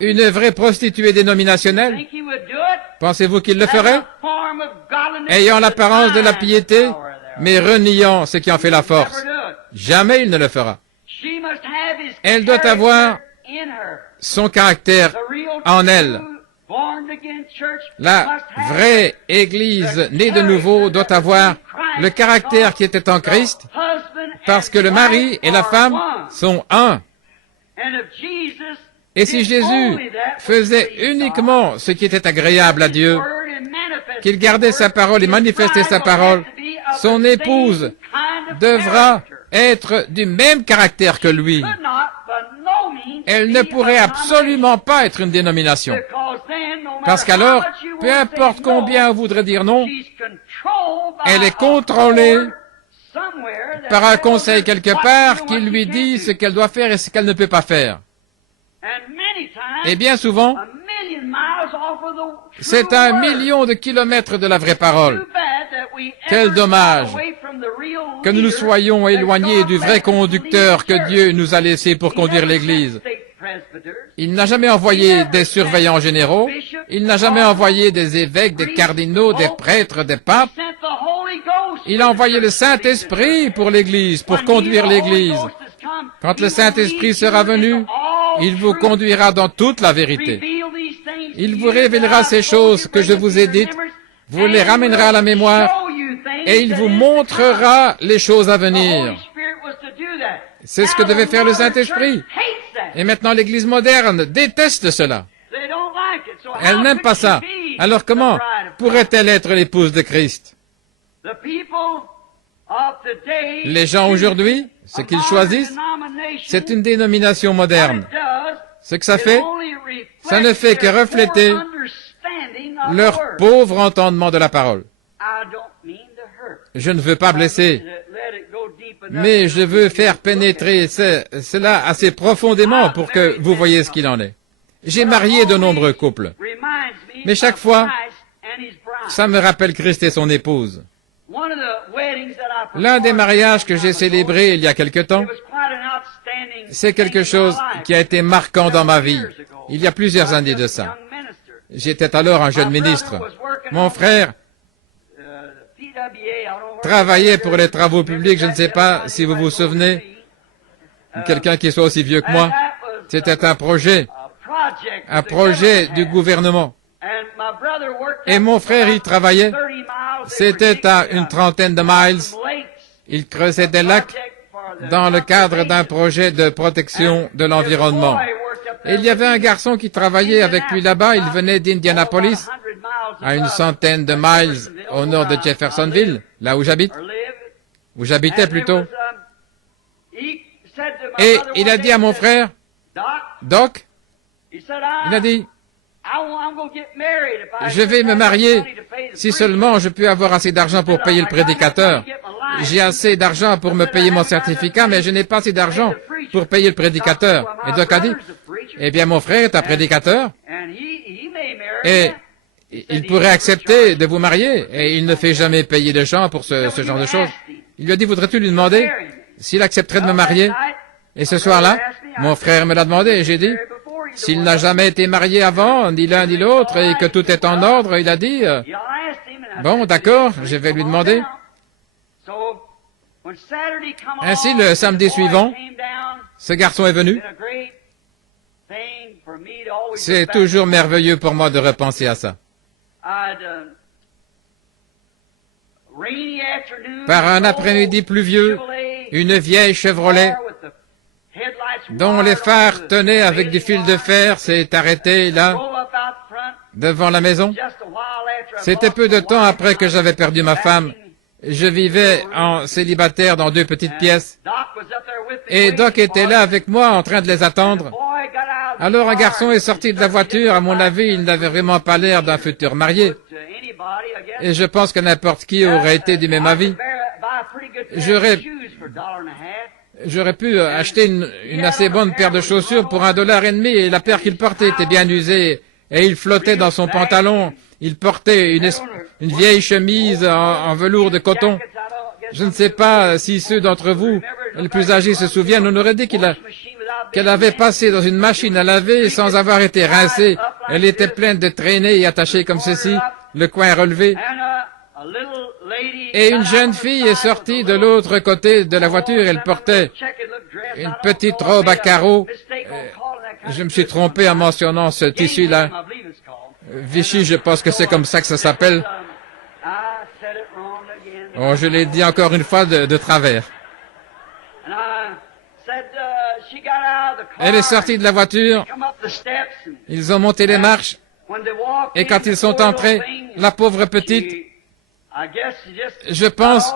Une vraie prostituée dénominationnelle? Pensez-vous qu'il le ferait? Ayant l'apparence de la piété, mais reniant ce qui en fait la force. Jamais il ne le fera. Elle doit avoir son caractère en elle. La vraie Église née de nouveau doit avoir le caractère qui était en Christ, parce que le mari et la femme sont un. Et si Jésus faisait uniquement ce qui était agréable à Dieu, qu'il gardait sa parole et manifestait sa parole, son épouse devra être du même caractère que lui. Elle ne pourrait absolument pas être une dénomination. Parce qu'alors, peu importe combien on voudrait dire non, elle est contrôlée par un conseil quelque part qui lui dit ce qu'elle doit faire et ce qu'elle ne peut pas faire. Et bien souvent, c'est à 1 million de kilomètres de la vraie parole. Quel dommage que nous nous soyons éloignés du vrai conducteur que Dieu nous a laissé pour conduire l'Église. Il n'a jamais envoyé des surveillants généraux, il n'a jamais envoyé des évêques, des cardinaux, des prêtres, des papes. Il a envoyé le Saint-Esprit pour l'Église, pour conduire l'Église. Quand le Saint-Esprit sera venu, il vous conduira dans toute la vérité. Il vous révélera ces choses que je vous ai dites, vous les ramènera à la mémoire, et il vous montrera les choses à venir. C'est ce que devait faire le Saint-Esprit. Et maintenant, l'Église moderne déteste cela. Elle n'aime pas ça. Alors comment pourrait-elle être l'épouse de Christ? Les gens aujourd'hui, ce qu'ils choisissent, c'est une dénomination moderne. Ce que ça fait, ça ne fait que refléter leur pauvre entendement de la parole. Je ne veux pas blesser, mais je veux faire pénétrer cela assez profondément pour que vous voyez ce qu'il en est. J'ai marié de nombreux couples, mais chaque fois, ça me rappelle Christ et son épouse. L'un des mariages que j'ai célébrés il y a quelque temps, c'est quelque chose qui a été marquant dans ma vie. Il y a plusieurs années de ça. J'étais alors un jeune ministre. Mon frère travaillait pour les travaux publics, je ne sais pas si vous vous souvenez, quelqu'un qui soit aussi vieux que moi. C'était un projet du gouvernement. Et mon frère y travaillait. C'était à une trentaine de miles. Il creusait des lacs dans le cadre d'un projet de protection de l'environnement. Et il y avait un garçon qui travaillait avec lui là-bas. Il venait d'Indianapolis, à une centaine de miles au nord de Jeffersonville, là où j'habite, où j'habitais plutôt. Et il a dit à mon frère, Doc, il a dit, je vais me marier si seulement je peux avoir assez d'argent pour payer le prédicateur. J'ai assez d'argent pour me payer mon certificat, mais je n'ai pas assez d'argent pour payer le prédicateur. Et Doc a dit, eh bien mon frère est un prédicateur et il pourrait accepter de vous marier et il ne fait jamais payer de chant pour ce genre de choses. Il lui a dit, voudrais-tu lui demander s'il accepterait de me marier? Et ce soir-là, mon frère me l'a demandé et j'ai dit, s'il n'a jamais été marié avant, ni l'un ni l'autre, et que tout est en ordre, il a dit, bon, d'accord, je vais lui demander. Ainsi, le samedi suivant, ce garçon est venu. C'est toujours merveilleux pour moi de repenser à ça. Par un après-midi pluvieux, une vieille Chevrolet, dont les phares tenaient avec du fil de fer, s'est arrêtée là, devant la maison. C'était peu de temps après que j'avais perdu ma femme. Je vivais en célibataire dans 2 petites pièces. Et Doc était là avec moi en train de les attendre. Alors un garçon est sorti de la voiture. À mon avis, il n'avait vraiment pas l'air d'un futur marié. Et je pense que n'importe qui aurait été du même avis. J'aurais pu acheter une assez bonne paire de chaussures pour $1,50 et la paire qu'il portait était bien usée et il flottait dans son pantalon Il portait une vieille chemise en velours de coton. Je ne sais pas si ceux d'entre vous, les plus âgés, se souviennent. On aurait dit qu'elle avait passé dans une machine à laver sans avoir été rincée. Elle était pleine de traînées et attachée comme ceci, le coin relevé. Et une jeune fille est sortie de l'autre côté de la voiture. Elle portait une petite robe à carreaux. Je me suis trompé en mentionnant ce tissu-là. Vichy, je pense que c'est comme ça que ça s'appelle. Oh, je l'ai dit encore une fois de travers. Elle est sortie de la voiture. Ils ont monté les marches. Et quand ils sont entrés, la pauvre petite, je pense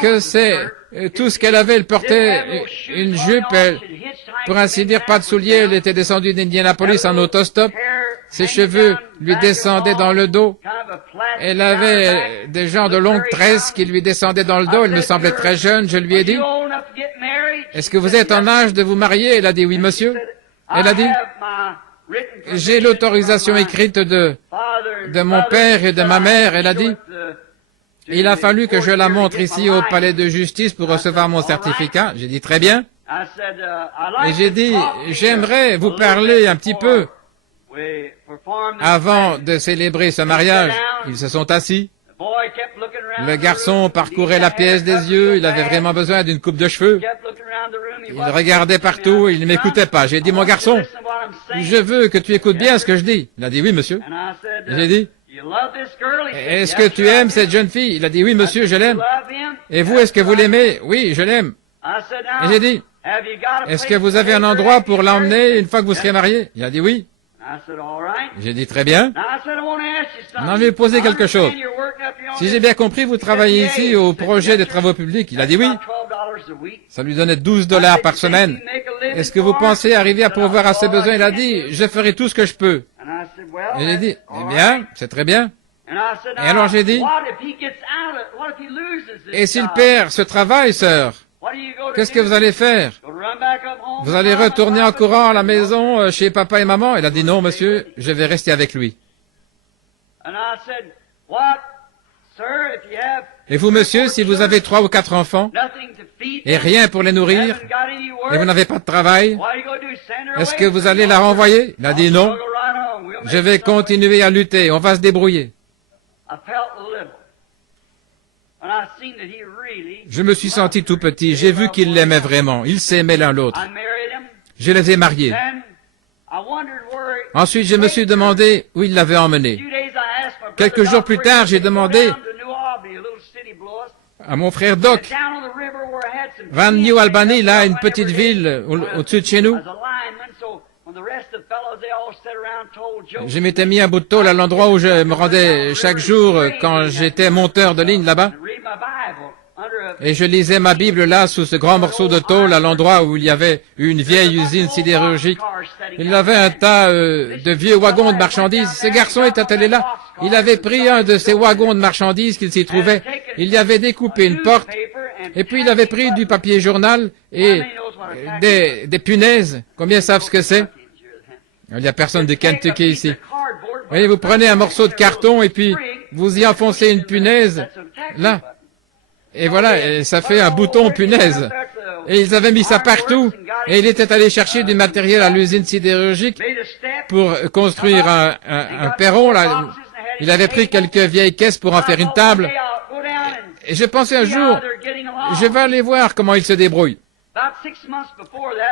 que c'est tout ce qu'elle avait. Elle portait une jupe, pour ainsi dire, pas de souliers. Elle était descendue d'Indianapolis en autostop. Ses cheveux lui descendaient dans le dos. Elle avait des genres de longues tresses qui lui descendaient dans le dos. Elle me semblait très jeune. Je lui ai dit, « Est-ce que vous êtes en âge de vous marier ?» Elle a dit, « Oui, monsieur. » Elle a dit, « J'ai l'autorisation écrite de mon père et de ma mère. » Elle a dit, « Il a fallu que je la montre ici au palais de justice pour recevoir mon certificat. » J'ai dit, « Très bien. » Et j'ai dit, « J'aimerais vous parler un petit peu. » Avant de célébrer ce mariage, ils se sont assis. Le garçon parcourait la pièce des yeux, il avait vraiment besoin d'une coupe de cheveux. Il regardait partout, il ne m'écoutait pas. J'ai dit, mon garçon, je veux que tu écoutes bien ce que je dis. Il a dit, oui, monsieur. J'ai dit, est-ce que tu aimes cette jeune fille? Il a dit, oui, monsieur, je l'aime. Et vous, est-ce que vous l'aimez? Oui, je l'aime. Et j'ai dit, est-ce que vous avez un endroit pour l'emmener une fois que vous serez mariés? Il a dit, oui. J'ai dit, très bien. On lui ai posé quelque chose. Si j'ai bien compris, vous travaillez ici au projet des travaux publics. Il a dit oui. Ça lui donnait 12 $ par semaine. Est-ce que vous pensez arriver à pourvoir à ses besoins? Il a dit, je ferai tout ce que je peux. Et j'ai dit, eh bien, c'est très bien. Et alors j'ai dit, et s'il perd ce travail, sœur, qu'est-ce que vous allez faire? Vous allez retourner en courant à la maison chez papa et maman? Elle a dit non, monsieur, je vais rester avec lui. Et vous, monsieur, si vous avez 3 ou 4 enfants et rien pour les nourrir et vous n'avez pas de travail, est-ce que vous allez la renvoyer? Il a dit non, je vais continuer à lutter, on va se débrouiller. Je me suis senti tout petit, j'ai vu qu'ils l'aimaient vraiment, ils s'aimaient l'un l'autre. Je les ai mariés. Ensuite, je me suis demandé où il l'avait emmené. Quelques jours plus tard, j'ai demandé à mon frère Doc, Van New Albany, là, une petite ville au-dessus de chez nous. Je m'étais mis un bout de tôle à l'endroit où je me rendais chaque jour quand j'étais monteur de ligne là-bas. Et je lisais ma Bible là, sous ce grand morceau de tôle, à l'endroit où il y avait une vieille usine sidérurgique. Il y avait un tas de vieux wagons de marchandises. Ce garçon était allé là. Il avait pris un de ces wagons de marchandises qu'il s'y trouvait. Il y avait découpé une porte. Et puis il avait pris du papier journal et des punaises. Combien savent ce que c'est? Il n'y a personne de Kentucky ici. Vous voyez, vous prenez un morceau de carton et puis vous y enfoncez une punaise. Là. Et voilà, et ça fait un bouton punaise. Et ils avaient mis ça partout. Et il était allé chercher du matériel à l'usine sidérurgique pour construire un perron. Là. Il avait pris quelques vieilles caisses pour en faire une table. Et je pensais un jour, je vais aller voir comment il se débrouille.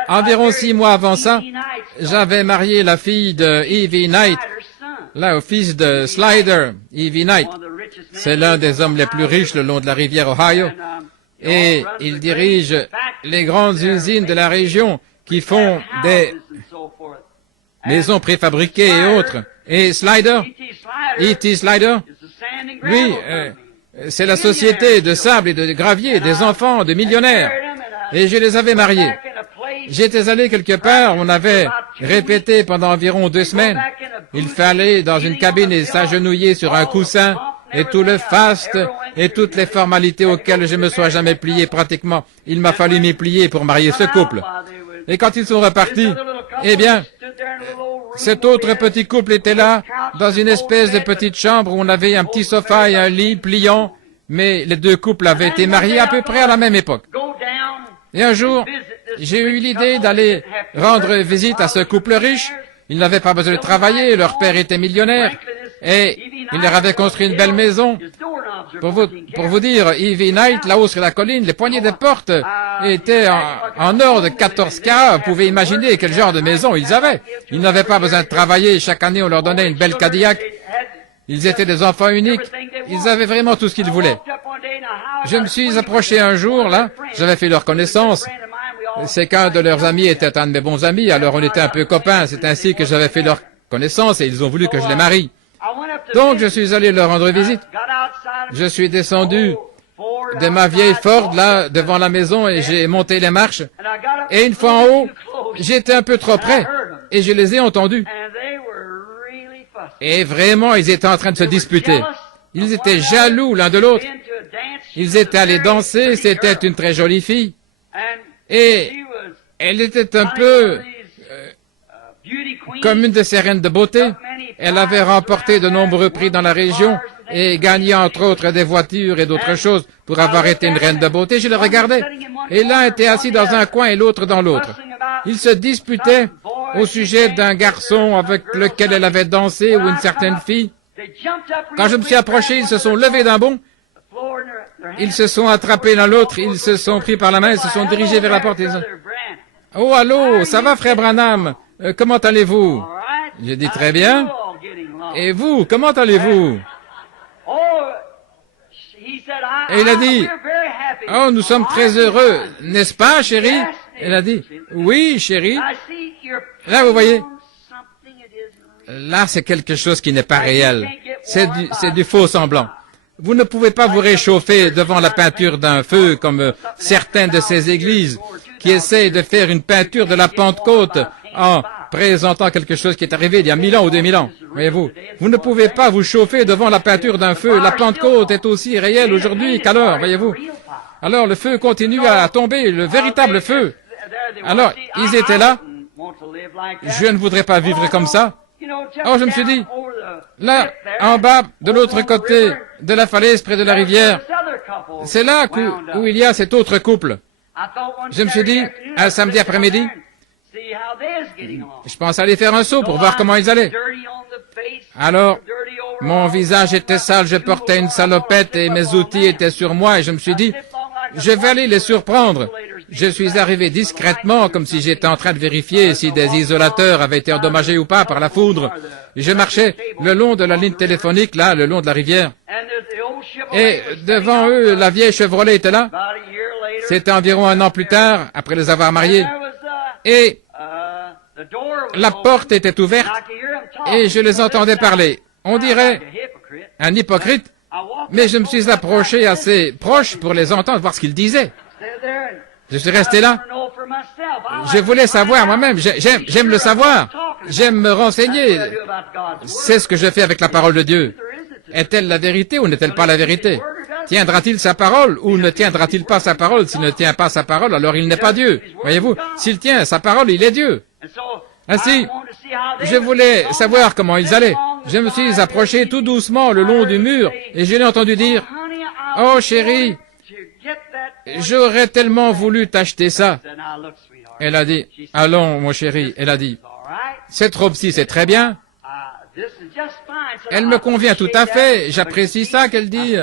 Environ 6 mois avant ça, j'avais marié la fille de Evie Knight, là, au fils de Slider, Evie Knight. C'est l'un des hommes les plus riches le long de la rivière Ohio. Et il dirige les grandes usines de la région qui font des maisons préfabriquées et autres. Et Slider, E.T. Slider, lui, c'est la société de sable et de gravier des enfants de millionnaires. Et je les avais mariés. J'étais allé quelque part, on avait répété pendant environ 2 semaines. Il fallait dans une cabine et s'agenouiller sur un coussin, et tout le faste, et toutes les formalités auxquelles je me sois jamais plié pratiquement. Il m'a fallu m'y plier pour marier ce couple. Et quand ils sont repartis, eh bien, cet autre petit couple était là, dans une espèce de petite chambre où on avait un petit sofa et un lit pliant, mais les deux couples avaient été mariés à peu près à la même époque. Et un jour, j'ai eu l'idée d'aller rendre visite à ce couple riche. Ils n'avaient pas besoin de travailler, leur père était millionnaire, et il leur avait construit une belle maison. Pour vous dire, Ivy Knight, là-haut sur la colline, les poignées des portes étaient en or de 14 carats. Vous pouvez imaginer quel genre de maison ils avaient. Ils n'avaient pas besoin de travailler. Chaque année, on leur donnait une belle Cadillac. Ils étaient des enfants uniques. Ils avaient vraiment tout ce qu'ils voulaient. Je me suis approché un jour, là. J'avais fait leur connaissance. C'est qu'un de leurs amis était un de mes bons amis. Alors, on était un peu copains. C'est ainsi que j'avais fait leur connaissance et ils ont voulu que je les marie. Donc, je suis allé leur rendre visite. Je suis descendu de ma vieille Ford, là, devant la maison, et j'ai monté les marches. Et une fois en haut, j'étais un peu trop près, et je les ai entendus. Et vraiment, ils étaient en train de se disputer. Ils étaient jaloux l'un de l'autre. Ils étaient allés danser, c'était une très jolie fille. Et elle était un peu comme une de ces reines de beauté. Elle avait remporté de nombreux prix dans la région et gagné entre autres des voitures et d'autres choses pour avoir été une reine de beauté. Je le regardais. Et l'un était assis dans un coin et l'autre dans l'autre. Ils se disputaient au sujet d'un garçon avec lequel elle avait dansé ou une certaine fille. Quand je me suis approché, ils se sont levés d'un bond. Ils se sont attrapés l'un l'autre, ils se sont pris par la main, ils se sont dirigés vers la porte. Oh, allô, ça va, frère Branham? Comment allez-vous? J'ai dit très bien. Et vous, comment allez-vous? Et il a dit, oh, nous sommes très heureux, n'est-ce pas, chérie? Elle a dit, oui, chérie. Là, vous voyez, là, c'est quelque chose qui n'est pas réel. C'est du faux semblant. Vous ne pouvez pas vous réchauffer devant la peinture d'un feu comme certaines de ces églises qui essayent de faire une peinture de la Pentecôte en présentant quelque chose qui est arrivé il y a 1000 ans ou 2000 ans. Voyez-vous, vous ne pouvez pas vous chauffer devant la peinture d'un feu. La Pentecôte est aussi réelle aujourd'hui qu'alors, voyez-vous. Alors le feu continue à tomber, le véritable feu. Alors, ils étaient là. Je ne voudrais pas vivre comme ça. Oh, je me suis dit, là, en bas, de l'autre côté de la falaise, près de la rivière, c'est là où il y a cet autre couple. Je me suis dit, un samedi après-midi, je pense aller faire un saut pour voir comment ils allaient. Alors, mon visage était sale, je portais une salopette et mes outils étaient sur moi et je me suis dit, je vais aller les surprendre. Je suis arrivé discrètement, comme si j'étais en train de vérifier si des isolateurs avaient été endommagés ou pas par la foudre. Je marchais le long de la ligne téléphonique, là, le long de la rivière. Et devant eux, la vieille Chevrolet était là. C'était environ 1 an plus tard, après les avoir mariés. Et la porte était ouverte et je les entendais parler. On dirait un hypocrite, mais je me suis approché assez proche pour les entendre, voir ce qu'ils disaient. Je suis resté là. Je voulais savoir moi-même. J'aime le savoir. J'aime me renseigner. C'est ce que je fais avec la parole de Dieu. Est-elle la vérité ou n'est-elle pas la vérité? Tiendra-t-il sa parole ou ne tiendra-t-il pas sa parole? S'il ne tient pas sa parole, alors il n'est pas Dieu. Voyez-vous, s'il tient sa parole, il est Dieu. Ainsi, je voulais savoir comment ils allaient. Je me suis approché tout doucement le long du mur et je l'ai entendu dire, « Oh chérie, j'aurais tellement voulu t'acheter ça. » Elle a dit, « Allons, mon chéri. » Elle a dit, « Cette robe-ci, c'est très bien. » Elle me convient tout à fait. J'apprécie ça qu'elle dit.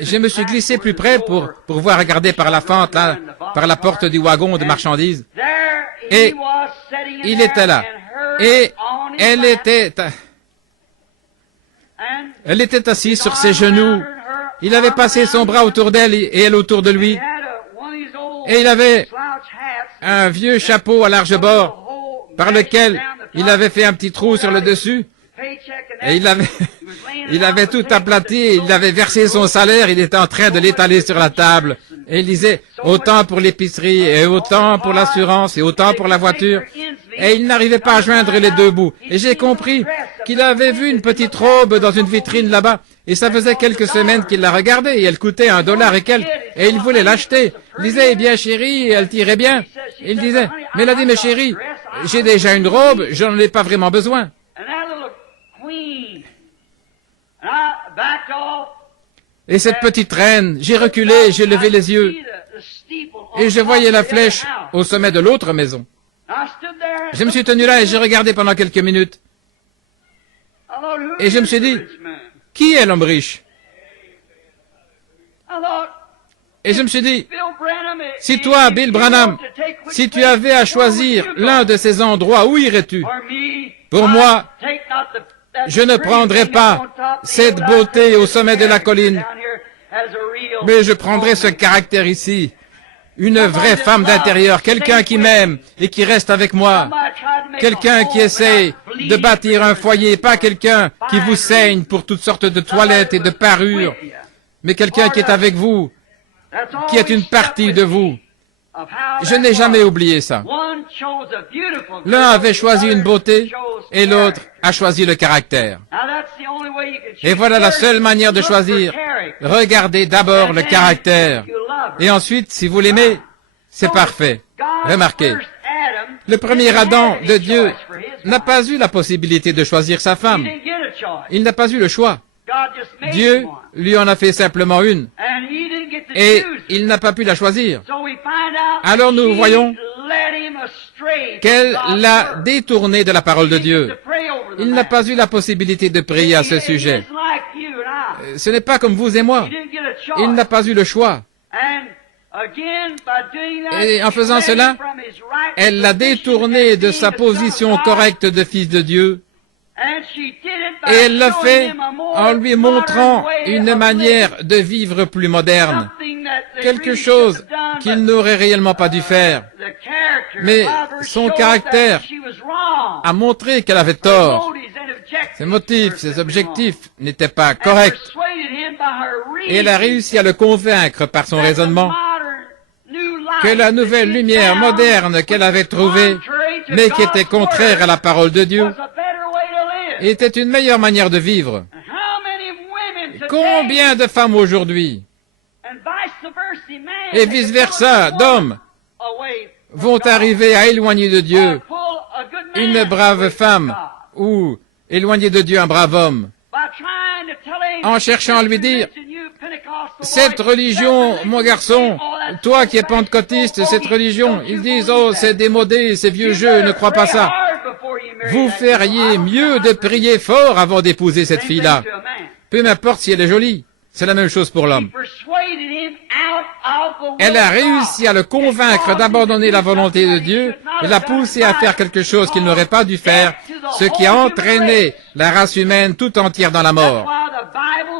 Je me suis glissé plus près pour pouvoir regarder par la fente, là, par la porte du wagon de marchandises. Et il était là. Et elle était assise sur ses genoux. Il avait passé son bras autour d'elle et elle autour de lui. Et il avait un vieux chapeau à large bord par lequel il avait fait un petit trou sur le dessus. Et il avait tout aplati, il avait versé son salaire, il était en train de l'étaler sur la table. Et il disait, autant pour l'épicerie, et autant pour l'assurance, et autant pour la voiture. et il n'arrivait pas à joindre les deux bouts. Et j'ai compris qu'il avait vu une petite robe dans une vitrine là-bas, et ça faisait quelques semaines qu'il la regardait, et elle coûtait $1 et quelques, et il voulait l'acheter. Il disait, eh bien chérie, elle tirait bien. Il disait, mais elle a dit, mais chérie, j'ai déjà une robe, j'en ai pas vraiment besoin. Et cette petite reine, j'ai reculé, j'ai levé les yeux, et je voyais la flèche au sommet de l'autre maison. Je me suis tenu là et j'ai regardé pendant quelques minutes. Et je me suis dit, qui est l'homme riche? Et je me suis dit, si toi, Bill Branham, si tu avais à choisir l'un de ces endroits, où irais-tu? Pour moi, je ne prendrais pas cette beauté au sommet de la colline, mais je prendrais ce caractère ici. Une vraie femme d'intérieur, quelqu'un qui m'aime et qui reste avec moi. Quelqu'un qui essaye de bâtir un foyer, pas quelqu'un qui vous saigne pour toutes sortes de toilettes et de parures, mais quelqu'un qui est avec vous, qui est une partie de vous. Je n'ai jamais oublié ça. L'un avait choisi une beauté et l'autre a choisi le caractère. Et voilà la seule manière de choisir. Regardez d'abord le caractère. Et ensuite, si vous l'aimez, c'est parfait. Remarquez, le premier Adam de Dieu n'a pas eu la possibilité de choisir sa femme. Il n'a pas eu le choix. Dieu lui en a fait simplement une. Et il n'a pas pu la choisir. Alors nous voyons qu'elle l'a détourné de la parole de Dieu. Il n'a pas eu la possibilité de prier à ce sujet. Ce n'est pas comme vous et moi. Il n'a pas eu le choix. Et en faisant cela, elle l'a détourné de sa position correcte de fils de Dieu. Et elle l'a fait en lui montrant une manière de vivre plus moderne. Quelque chose qu'il n'aurait réellement pas dû faire. Mais son caractère a montré qu'elle avait tort. Ses motifs, ses objectifs n'étaient pas corrects. Et elle a réussi à le convaincre par son raisonnement que la nouvelle lumière moderne qu'elle avait trouvée, mais qui était contraire à la parole de Dieu, était une meilleure manière de vivre. Combien de femmes aujourd'hui, et vice-versa, d'hommes, vont arriver à éloigner de Dieu une brave femme, ou éloigner de Dieu un brave homme, en cherchant à lui dire, cette religion, mon garçon, toi qui es pentecôtiste, cette religion, ils disent, oh, c'est démodé, c'est vieux jeu, ne crois pas ça. Vous feriez mieux de prier fort avant d'épouser cette fille-là. Peu m'importe si elle est jolie. C'est la même chose pour l'homme. Elle a réussi à le convaincre d'abandonner la volonté de Dieu et l'a poussé à faire quelque chose qu'il n'aurait pas dû faire, ce qui a entraîné la race humaine tout entière dans la mort.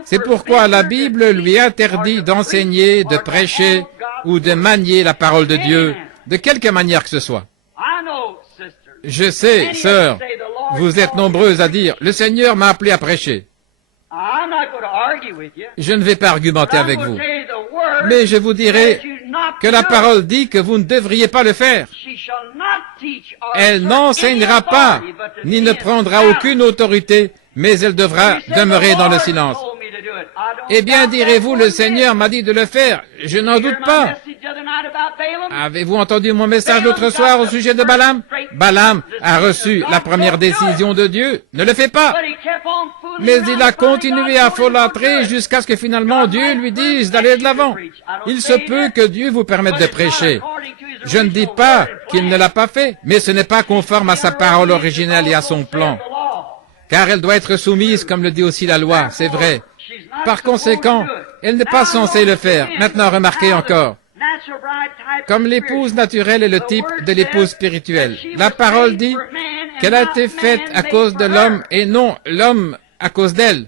C'est pourquoi la Bible lui interdit d'enseigner, de prêcher ou de manier la parole de Dieu, de quelque manière que ce soit. Je sais, sœur, vous êtes nombreuses à dire, le Seigneur m'a appelé à prêcher. Je ne vais pas argumenter avec vous, mais je vous dirai que la parole dit que vous ne devriez pas le faire. Elle n'enseignera pas, ni ne prendra aucune autorité, mais elle devra demeurer dans le silence. Eh bien, direz-vous, le Seigneur m'a dit de le faire. Je n'en doute pas. Avez-vous entendu mon message l'autre soir au sujet de Balaam? Balaam a reçu la première décision de Dieu. Ne le fais pas. Mais il a continué à folâtrer jusqu'à ce que finalement Dieu lui dise d'aller de l'avant. Il se peut que Dieu vous permette de prêcher. Je ne dis pas qu'il ne l'a pas fait, mais ce n'est pas conforme à sa parole originelle et à son plan. Car elle doit être soumise, comme le dit aussi la loi, c'est vrai. Par conséquent, elle n'est pas censée le faire. Maintenant, remarquez encore. Comme l'épouse naturelle est le type de l'épouse spirituelle, la parole dit qu'elle a été faite à cause de l'homme et non l'homme à cause d'elle.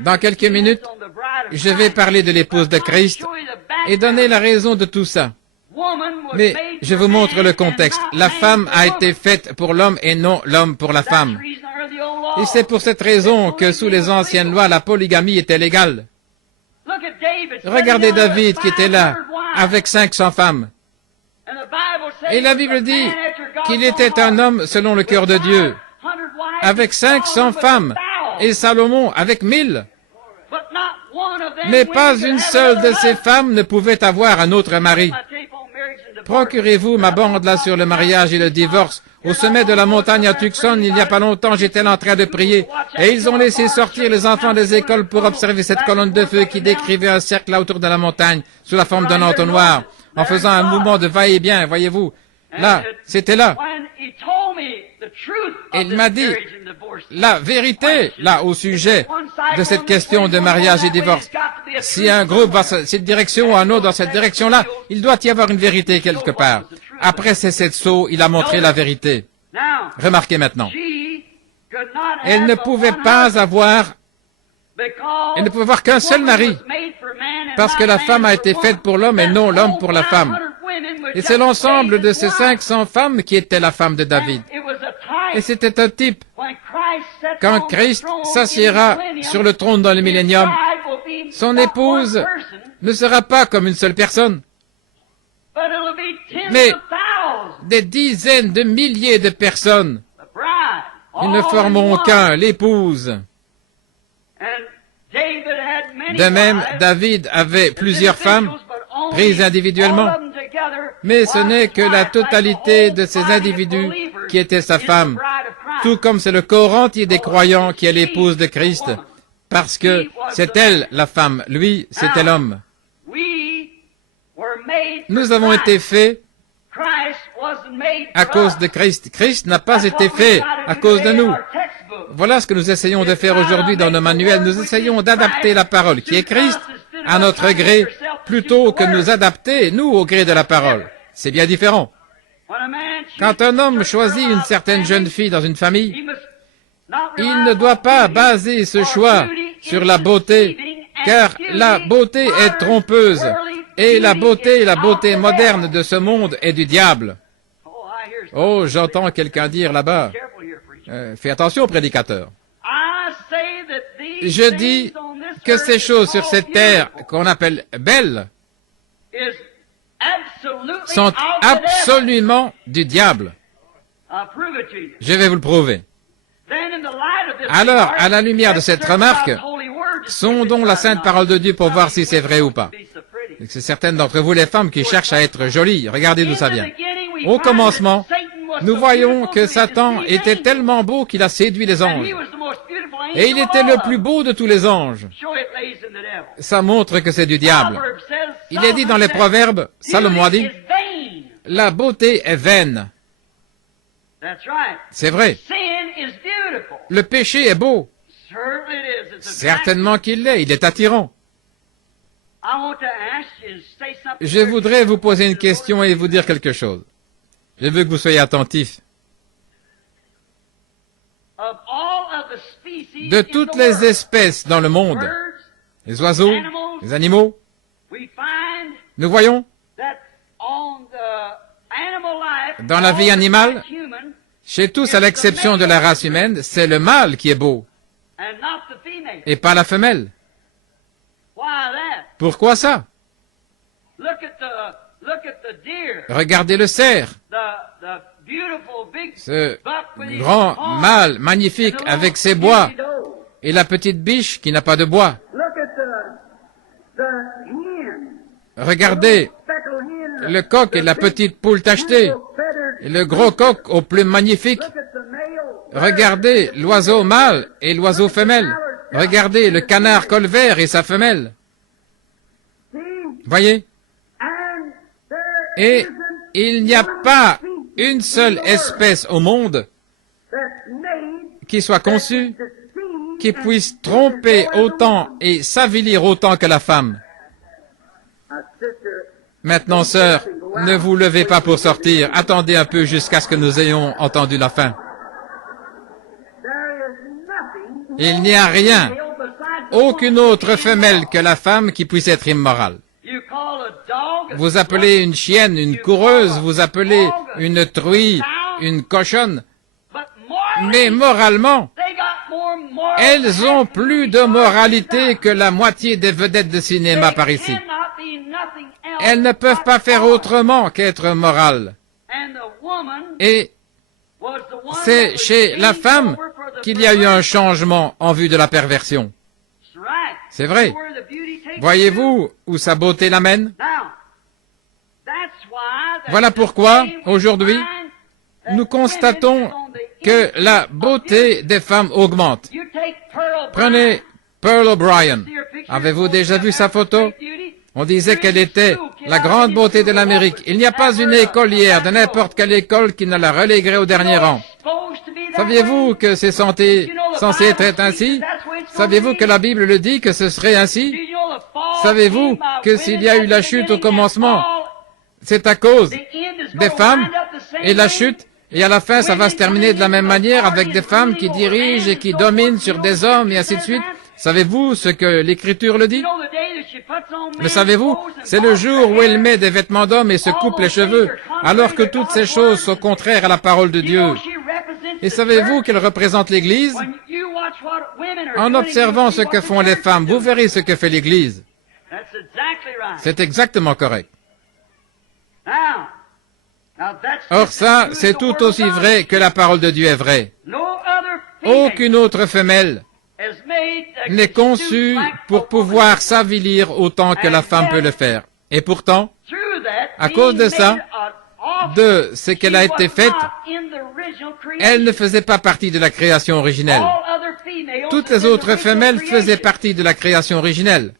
Dans quelques minutes, je vais parler de l'épouse de Christ et donner la raison de tout ça. Mais je vous montre le contexte. La femme a été faite pour l'homme et non l'homme pour la femme. Et c'est pour cette raison que sous les anciennes lois, la polygamie était légale. Regardez David qui était là, avec 500 femmes. Et la Bible dit qu'il était un homme selon le cœur de Dieu, avec 500 femmes, et Salomon avec 1000. Mais pas une seule de ces femmes ne pouvait avoir un autre mari. Procurez-vous ma bande là sur le mariage et le divorce. Au sommet de la montagne à Tucson, il n'y a pas longtemps, j'étais là en train de prier, et ils ont laissé sortir les enfants des écoles pour observer cette colonne de feu qui décrivait un cercle là autour de la montagne, sous la forme d'un entonnoir, en faisant un mouvement de va-et-vient, voyez-vous. Là, c'était là. Et il m'a dit la vérité, là, au sujet de cette question de mariage et divorce. Si un groupe va dans cette direction ou un autre dans cette direction-là, il doit y avoir une vérité quelque part. Après ces 7 sceaux, il a montré la vérité. Remarquez maintenant. Elle ne pouvait pas avoir qu'un seul mari, parce que la femme a été faite pour l'homme et non l'homme pour la femme. Et c'est l'ensemble de ces 500 femmes qui étaient la femme de David. Et c'était un type. Quand Christ s'assiera sur le trône dans le millénium, son épouse ne sera pas comme une seule personne, mais des dizaines de milliers de personnes. Ils ne formeront qu'un, l'épouse. De même, David avait plusieurs femmes, prises individuellement, mais ce n'est que la totalité de ces individus qui étaient sa femme, tout comme c'est le corps entier des croyants qui est l'épouse de Christ, parce que c'est elle la femme, lui c'était l'homme. Nous avons été faits à cause de Christ. Christ n'a pas été fait à cause de nous. Voilà ce que nous essayons de faire aujourd'hui dans nos manuels. Nous essayons d'adapter la parole qui est Christ à notre gré, plutôt que nous adapter, nous, au gré de la parole. C'est bien différent. Quand un homme choisit une certaine jeune fille dans une famille, il ne doit pas baser ce choix sur la beauté, car la beauté est trompeuse, et la beauté moderne de ce monde est du diable. Oh, j'entends quelqu'un dire là-bas, fais attention, prédicateur. Je dis que ces choses sur cette terre qu'on appelle belles sont absolument du diable. Je vais vous le prouver. Alors, à la lumière de cette remarque, sondons la sainte parole de Dieu pour voir si c'est vrai ou pas. C'est certaines d'entre vous, les femmes, qui cherchent à être jolies. Regardez d'où ça vient. Au commencement, nous voyons que Satan était tellement beau qu'il a séduit les anges. Et il était le plus beau de tous les anges. Ça montre que c'est du diable. Il est dit dans les Proverbes, Salomon a dit, la beauté est vaine. C'est vrai. Le péché est beau. Certainement qu'il l'est, il est attirant. Je voudrais vous poser une question et vous dire quelque chose. Je veux que vous soyez attentifs. De toutes les espèces dans le monde, les oiseaux, les animaux, nous voyons dans la vie animale, chez tous à l'exception de la race humaine, c'est le mâle qui est beau, et pas la femelle. Pourquoi ça? Regardez le cerf, ce grand mâle magnifique avec ses bois, et la petite biche qui n'a pas de bois. Regardez le coq et la petite poule tachetée, et le gros coq aux plumes magnifiques. Regardez l'oiseau mâle et l'oiseau femelle. Regardez le canard colvert et sa femelle. Voyez? Et il n'y a pas une seule espèce au monde qui soit conçue, qui puisse tromper autant et s'avilir autant que la femme. Maintenant, sœur, ne vous levez pas pour sortir. Attendez un peu jusqu'à ce que nous ayons entendu la fin. Il n'y a rien, aucune autre femelle que la femme qui puisse être immorale. Vous appelez une chienne une coureuse, vous appelez une truie une cochonne, mais moralement, elles ont plus de moralité que la moitié des vedettes de cinéma par ici. elles ne peuvent pas faire autrement qu'être morales. Et c'est chez la femme qu'il y a eu un changement en vue de la perversion. C'est vrai. Voyez-vous où sa beauté l'amène? Voilà pourquoi, aujourd'hui, nous constatons que la beauté des femmes augmente. Prenez Pearl O'Brien. Avez-vous déjà vu sa photo? On disait qu'elle était la grande beauté de l'Amérique. Il n'y a pas une écolière de n'importe quelle école qui ne la reléguerait au dernier rang. Saviez-vous que c'est censé être ainsi? Saviez-vous que la Bible le dit, que ce serait ainsi? Savez-vous que s'il y a eu la chute au commencement, c'est à cause des femmes et la chute, et à la fin ça va se terminer de la même manière avec des femmes qui dirigent et qui dominent sur des hommes et ainsi de suite? Savez-vous ce que l'Écriture le dit? Le savez-vous? C'est le jour où elle met des vêtements d'homme et se coupe les cheveux, alors que toutes ces choses sont contraires à la parole de Dieu. Et savez-vous qu'elle représente l'Église? En observant ce que font les femmes, vous verrez ce que fait l'Église. C'est exactement correct. Or ça, c'est tout aussi vrai que la parole de Dieu est vraie. Aucune autre femelle n'est conçue pour pouvoir s'avilir autant que la femme peut le faire. Et pourtant, à cause de ça, de ce qu'elle a été faite, elle ne faisait pas partie de la création originelle. Toutes les autres femelles faisaient partie de la création originelle.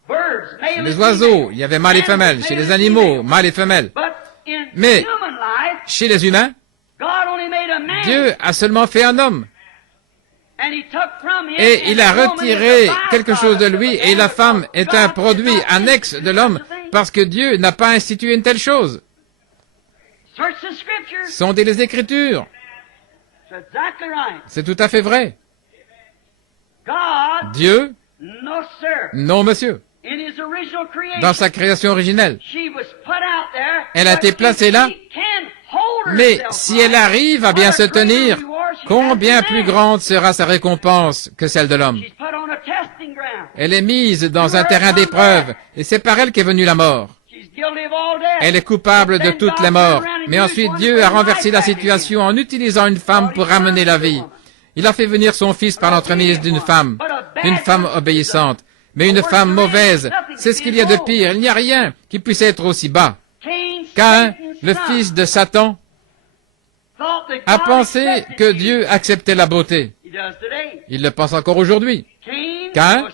Chez les oiseaux, il y avait mâle et femelle. Chez les animaux, mâle et femelle. Mais chez les humains, Dieu a seulement fait un homme. Et il a retiré quelque chose de lui, et la femme est un produit annexe de l'homme, parce que Dieu n'a pas institué une telle chose. Sondez les Écritures. C'est tout à fait vrai. Dieu, non monsieur. Dans sa création originelle, elle a été placée là, mais si elle arrive à bien se tenir, combien plus grande sera sa récompense que celle de l'homme? Elle est mise dans un terrain d'épreuve, et c'est par elle qu'est venue la mort. Elle est coupable de toutes les morts, mais ensuite Dieu a renversé la situation en utilisant une femme pour ramener la vie. Il a fait venir son fils par l'entremise d'une femme obéissante. Mais une femme mauvaise, c'est ce qu'il y a de pire. Il n'y a rien qui puisse être aussi bas. Caïn, le fils de Satan, a pensé que Dieu acceptait la beauté. Il le pense encore aujourd'hui. Caïn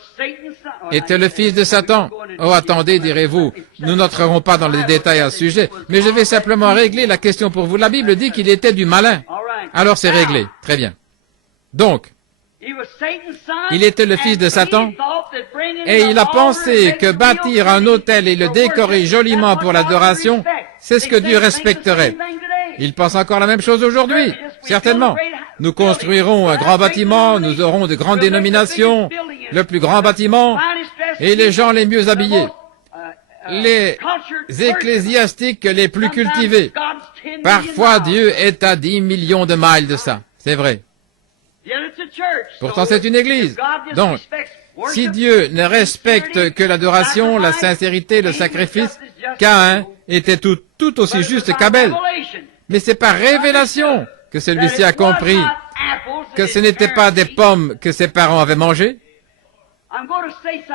était le fils de Satan. Oh, attendez, direz-vous, nous n'entrerons pas dans les détails à ce sujet, mais je vais simplement régler la question pour vous. La Bible dit qu'il était du malin. Alors c'est réglé. Très bien. Donc, il était le fils de Satan, et il a pensé que bâtir un autel et le décorer joliment pour l'adoration, c'est ce que Dieu respecterait. Il pense encore la même chose aujourd'hui, certainement. Nous construirons un grand bâtiment, nous aurons de grandes dénominations, le plus grand bâtiment, et les gens les mieux habillés, les ecclésiastiques les plus cultivés. Parfois, Dieu est à 10 millions de miles de ça, c'est vrai. Pourtant, c'est une église. Donc, si Dieu ne respecte que l'adoration, la sincérité, le sacrifice, Caïn était tout aussi juste qu'Abel. Mais c'est par révélation que celui-ci a compris que ce n'était pas des pommes que ses parents avaient mangées.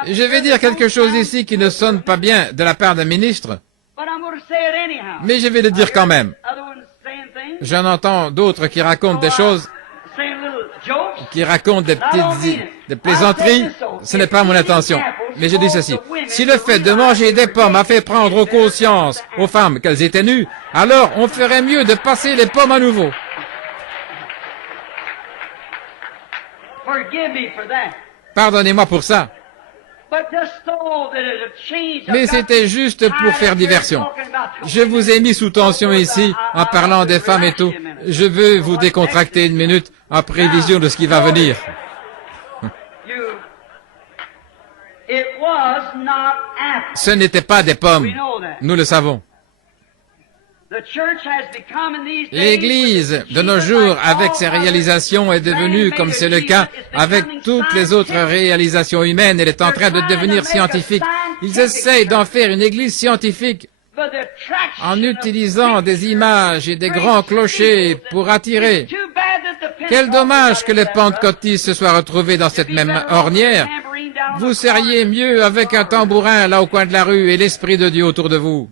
Je vais dire quelque chose ici qui ne sonne pas bien de la part d'un ministre, mais je vais le dire quand même. J'en entends d'autres qui racontent des choses, qui racontent des plaisanteries. Ce n'est pas mon intention. Mais je dis ceci. Si le fait de manger des pommes a fait prendre conscience aux femmes qu'elles étaient nues, alors on ferait mieux de passer les pommes à nouveau. Pardonnez-moi pour ça. Mais c'était juste pour faire diversion. Je vous ai mis sous tension ici en parlant des femmes et tout. Je veux vous décontracter une minute en prévision de ce qui va venir. Ce n'était pas des pommes. Nous le savons. L'Église, de nos jours, avec ses réalisations, est devenue, comme c'est le cas avec toutes les autres réalisations humaines, elle est en train de devenir scientifique. Ils essayent d'en faire une Église scientifique. en utilisant des images et des grands clochers pour attirer. Quel dommage que les pentecôtistes se soient retrouvés dans cette même ornière. Vous seriez mieux avec un tambourin là au coin de la rue et l'Esprit de Dieu autour de vous.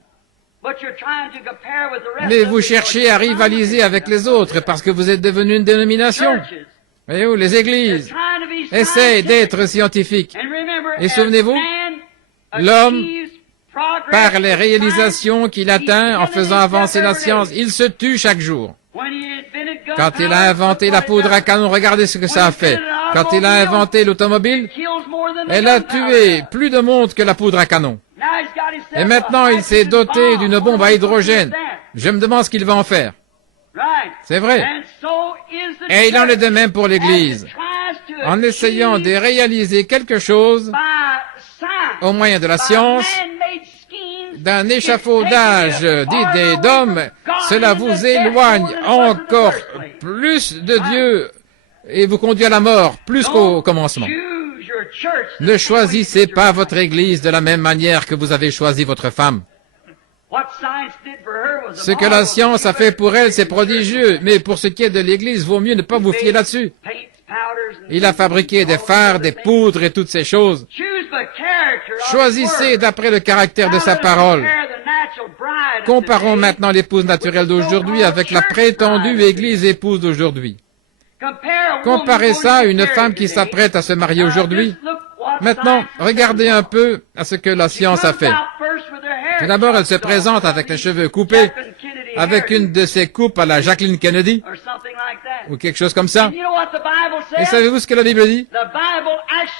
Mais vous cherchez à rivaliser avec les autres parce que vous êtes devenu une dénomination. Voyez-vous, les églises essayent d'être scientifiques. Et souvenez-vous, l'homme, par les réalisations qu'il atteint en faisant avancer la science, il se tue chaque jour. Quand il a inventé la poudre à canon, regardez ce que ça a fait. Quand il a inventé l'automobile, elle a tué plus de monde que la poudre à canon. Et maintenant, il s'est doté d'une bombe à hydrogène. Je me demande ce qu'il va en faire. C'est vrai. Et il en est de même pour l'Église. En essayant de réaliser quelque chose au moyen de la science, d'un échafaudage d'idées d'hommes, cela vous éloigne encore plus de Dieu et vous conduit à la mort, plus qu'au commencement. Ne choisissez pas votre Église de la même manière que vous avez choisi votre femme. Ce que la science a fait pour elle, c'est prodigieux, mais pour ce qui est de l'Église, vaut mieux ne pas vous fier là-dessus. Il a fabriqué des fards, des poudres et toutes ces choses. Choisissez d'après le caractère de sa parole. Comparons maintenant l'épouse naturelle d'aujourd'hui avec la prétendue Église épouse d'aujourd'hui. Comparez ça à une femme qui s'apprête à se marier aujourd'hui. Maintenant, regardez un peu à ce que la science a fait. Tout d'abord, elle se présente avec les cheveux coupés, avec une de ces coupes à la Jacqueline Kennedy, ou quelque chose comme ça. Et savez-vous ce que la Bible dit?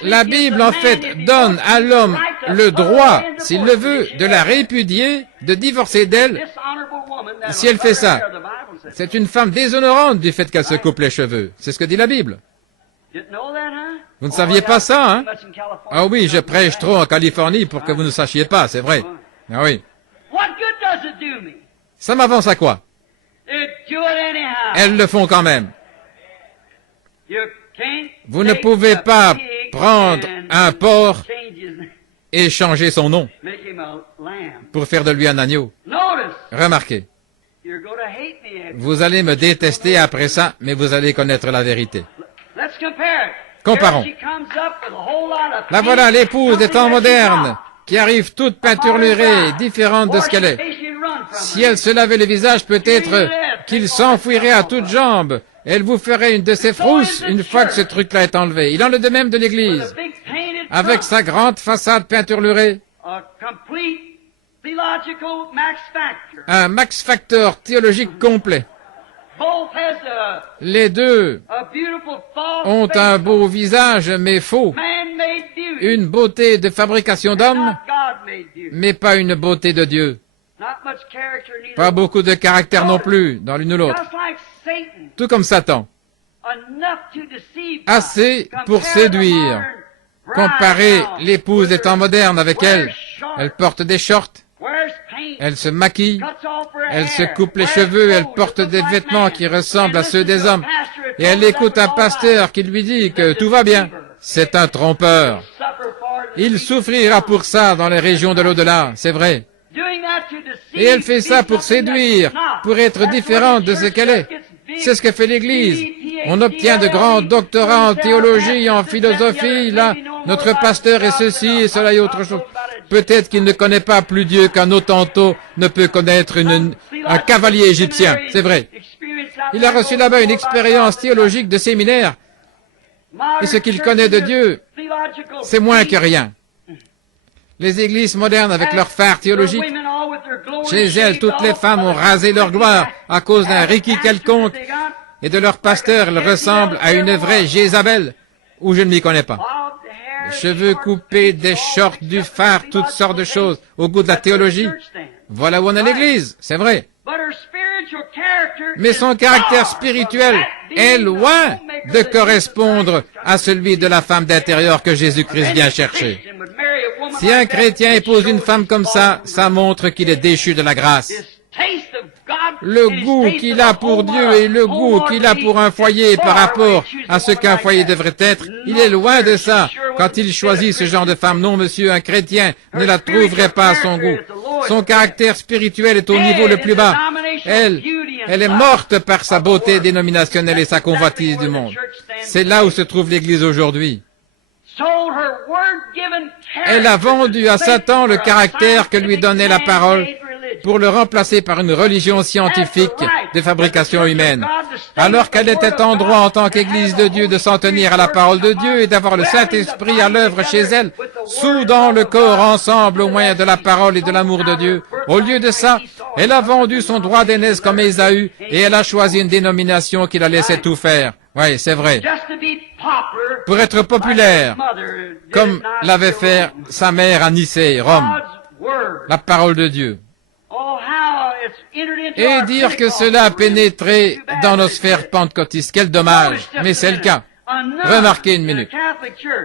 La Bible, en fait, donne à l'homme le droit, s'il le veut, de la répudier, de divorcer d'elle, si elle fait ça. C'est une femme déshonorante du fait qu'elle se coupe les cheveux. C'est ce que dit la Bible. Vous ne saviez pas ça, hein? Ah oui, je prêche trop en Californie pour que vous ne sachiez pas, c'est vrai. Ah oui. Ça m'avance à quoi? Elles le font quand même. Vous ne pouvez pas prendre un porc et changer son nom pour faire de lui un agneau. Remarquez. Vous allez me détester après ça, mais vous allez connaître la vérité. Comparons. Là voilà l'épouse des temps modernes, qui arrive toute peinturlurée, différente de ce qu'elle est. Si elle se lavait le visage, peut-être qu'il s'enfouirait à toutes jambes. Elle vous ferait une de ces frousses une fois que ce truc-là est enlevé. Il en est de même de l'Église. Avec sa grande façade peinturlurée. Un max factor théologique complet. Les deux ont un beau visage, mais faux. Une beauté de fabrication d'homme, mais pas une beauté de Dieu. Pas beaucoup de caractère non plus, dans l'une ou l'autre. Tout comme Satan. Assez pour séduire. Comparez l'épouse des temps modernes avec elle. Elle porte des shorts. Elle se maquille, elle se coupe les cheveux, elle porte des vêtements qui ressemblent à ceux des hommes. Et elle écoute un pasteur qui lui dit que tout va bien. C'est un trompeur. Il souffrira pour ça dans les régions de l'au-delà, c'est vrai. Et elle fait ça pour séduire, pour être différente de ce qu'elle est. C'est ce que fait l'Église. On obtient de grands doctorats en théologie, en philosophie, là. Notre pasteur est ceci et cela et autre chose. Peut-être qu'il ne connaît pas plus Dieu qu'un Hottentot ne peut connaître un cavalier égyptien. C'est vrai. Il a reçu là-bas une expérience théologique de séminaire. Et ce qu'il connaît de Dieu, c'est moins que rien. Les églises modernes avec leurs phares théologiques, chez elles, toutes les femmes ont rasé leur gloire à cause d'un Ricky quelconque et de leur pasteur, elles ressemblent à une vraie Jézabel, où je ne m'y connais pas. Les cheveux coupés, des shorts, du phare, toutes sortes de choses, au goût de la théologie. Voilà où on est l'église, c'est vrai. Mais son caractère spirituel est loin de correspondre à celui de la femme d'intérieur que Jésus-Christ vient chercher. Si un chrétien épouse une femme comme ça, ça montre qu'il est déchu de la grâce. Le goût qu'il a pour Dieu et le goût qu'il a pour un foyer par rapport à ce qu'un foyer devrait être, il est loin de ça quand il choisit ce genre de femme. Non, monsieur, un chrétien ne la trouverait pas à son goût. Son caractère spirituel est au niveau le plus bas. Elle est morte par sa beauté dénominationnelle et sa convoitise du monde. C'est là où se trouve l'Église aujourd'hui. Elle a vendu à Satan le caractère que lui donnait la parole pour le remplacer par une religion scientifique de fabrication humaine. Alors qu'elle était en droit en tant qu'Église de Dieu de s'en tenir à la parole de Dieu et d'avoir le Saint-Esprit à l'œuvre chez elle, soudant le corps ensemble au moyen de la parole et de l'amour de Dieu. Au lieu de ça, elle a vendu son droit d'aînesse comme Ésaü et elle a choisi une dénomination qui la laissait tout faire. Oui, c'est vrai. Pour être populaire, comme l'avait fait sa mère à Nicée, Rome, la parole de Dieu. Et dire que cela a pénétré dans nos sphères pentecôtistes, quel dommage, mais c'est le cas. Remarquez une minute.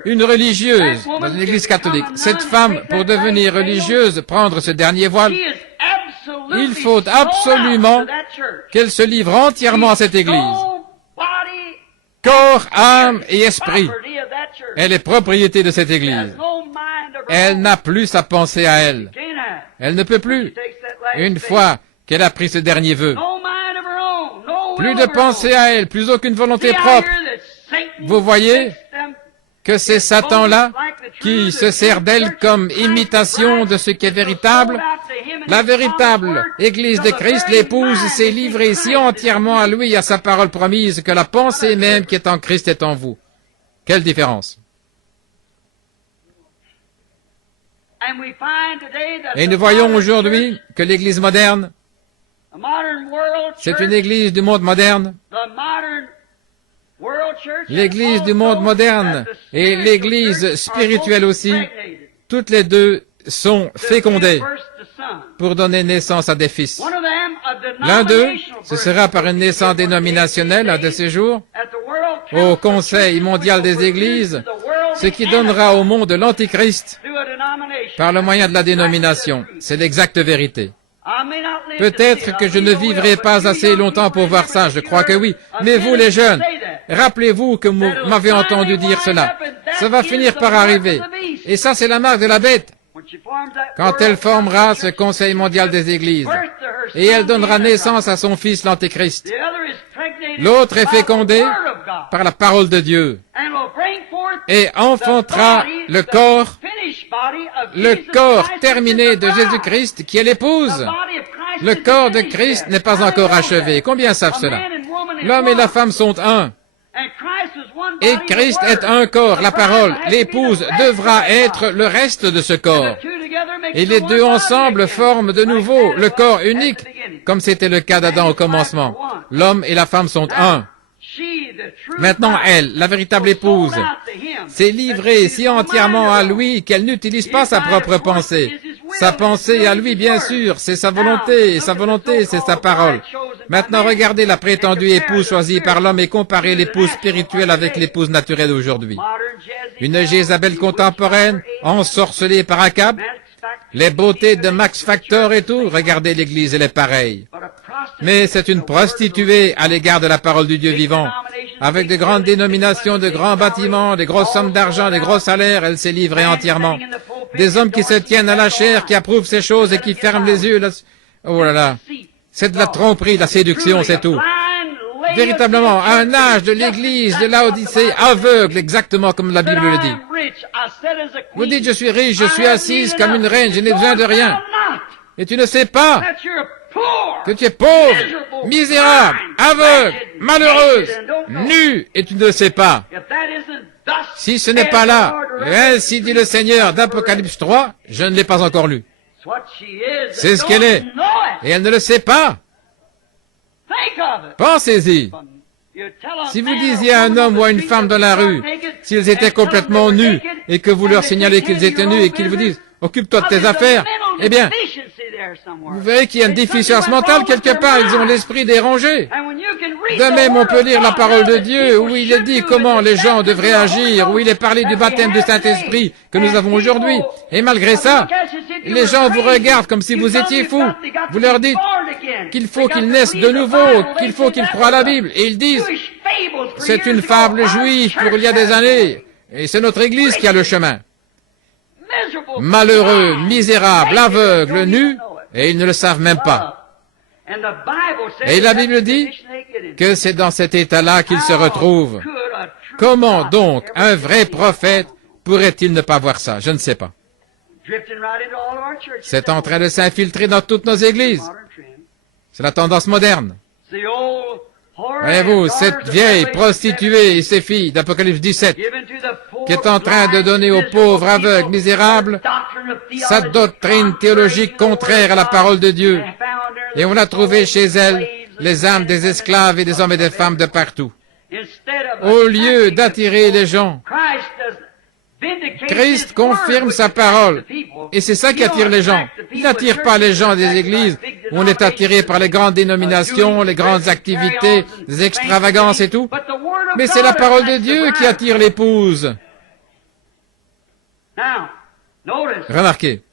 Une religieuse dans une église catholique, cette femme, pour devenir religieuse, prendre ce dernier voile, il faut absolument qu'elle se livre entièrement à cette église. Corps, âme et esprit. Elle est propriété de cette église. Elle n'a plus sa pensée à elle. Elle ne peut plus. Une fois qu'elle a pris ce dernier vœu. Plus de pensée à elle, plus aucune volonté propre. Vous voyez que c'est Satan-là qui se sert d'elle comme imitation de ce qui est véritable. La véritable Église de Christ, l'épouse, s'est livrée si entièrement à lui et à sa parole promise que la pensée même qui est en Christ est en vous. Quelle différence! Et nous voyons aujourd'hui que l'Église moderne, c'est une Église du monde moderne. L'Église du monde moderne et l'Église spirituelle aussi, toutes les deux sont fécondées pour donner naissance à des fils. L'un d'eux, ce sera par une naissance dénominationnelle un de ces jours, au Conseil mondial des Églises, ce qui donnera au monde l'Antichrist par le moyen de la dénomination. C'est l'exacte vérité. Peut-être que je ne vivrai pas assez longtemps pour voir ça, je crois que oui. Mais vous les jeunes, rappelez-vous que vous m'avez entendu dire cela. Ça va finir par arriver. Et ça, c'est la marque de la bête. Quand elle formera ce Conseil mondial des Églises, et elle donnera naissance à son fils l'Antéchrist. L'autre est fécondé par la parole de Dieu et enfantera le corps terminé de Jésus-Christ qui est l'épouse. Le corps de Christ n'est pas encore achevé. Combien savent cela? L'homme et la femme sont un. Et Christ est un corps, la parole. L'épouse devra être le reste de ce corps. Et les deux ensemble forment de nouveau le corps unique, comme c'était le cas d'Adam au commencement. L'homme et la femme sont un. Maintenant, elle, la véritable épouse, s'est livrée si entièrement à lui qu'elle n'utilise pas sa propre pensée. Sa pensée à lui, bien sûr, c'est sa volonté, et sa volonté, c'est sa parole. Maintenant, regardez la prétendue épouse choisie par l'homme et comparez l'épouse spirituelle avec l'épouse naturelle d'aujourd'hui. Une Jézabel contemporaine, ensorcelée par Akab, les beautés de Max Factor et tout, regardez l'Église, elle est pareille. Mais c'est une prostituée à l'égard de la parole du Dieu vivant. Avec de grandes dénominations, de grands bâtiments, des grosses sommes d'argent, des gros salaires, elle s'est livrée entièrement. Des hommes qui se tiennent à la chair, qui approuvent ces choses et qui ferment les yeux. Oh là là, c'est de la tromperie, de la séduction, c'est tout. Véritablement, un âge de l'Église de Laodicée aveugle, exactement comme la Bible le dit. Vous dites, je suis riche, je suis assise comme une reine, je n'ai besoin de rien. Et tu ne sais pas que tu es pauvre, misérable, aveugle, malheureuse, nue, et tu ne le sais pas. Si ce n'est pas là, ainsi dit le Seigneur d'Apocalypse 3, je ne l'ai pas encore lu. C'est ce qu'elle est, et elle ne le sait pas. Pensez-y. Si vous disiez à un homme ou à une femme dans la rue, s'ils étaient complètement nus, et que vous leur signalez qu'ils étaient nus, et qu'ils vous disent, occupe-toi de tes affaires, eh bien, vous verrez qu'il y a une déficience mentale quelque part, ils ont l'esprit dérangé. De même, on peut lire la parole de Dieu, où il est dit comment les gens devraient agir, où il est parlé du baptême du Saint-Esprit que nous avons aujourd'hui. Et malgré ça, les gens vous regardent comme si vous étiez fous. Vous leur dites qu'il faut qu'ils naissent de nouveau, qu'il faut qu'ils croient à la Bible. Et ils disent, c'est une fable juive pour il y a des années, et c'est notre Église qui a le chemin. Malheureux, misérable, aveugle, nu, et ils ne le savent même pas. Et la Bible dit que c'est dans cet état-là qu'ils se retrouvent. Comment donc un vrai prophète pourrait-il ne pas voir ça? Je ne sais pas. C'est en train de s'infiltrer dans toutes nos églises. C'est la tendance moderne. Voyez-vous, cette vieille prostituée et ses filles d'Apocalypse 17, qui est en train de donner aux pauvres aveugles misérables sa doctrine théologique contraire à la parole de Dieu. Et on a trouvé chez elle les âmes des esclaves et des hommes et des femmes de partout. Au lieu d'attirer les gens, Christ confirme sa parole. Et c'est ça qui attire les gens. Il n'attire pas les gens des églises où on est attiré par les grandes dénominations, les grandes activités, les extravagances et tout. Mais c'est la parole de Dieu qui attire l'épouse. Remarquez.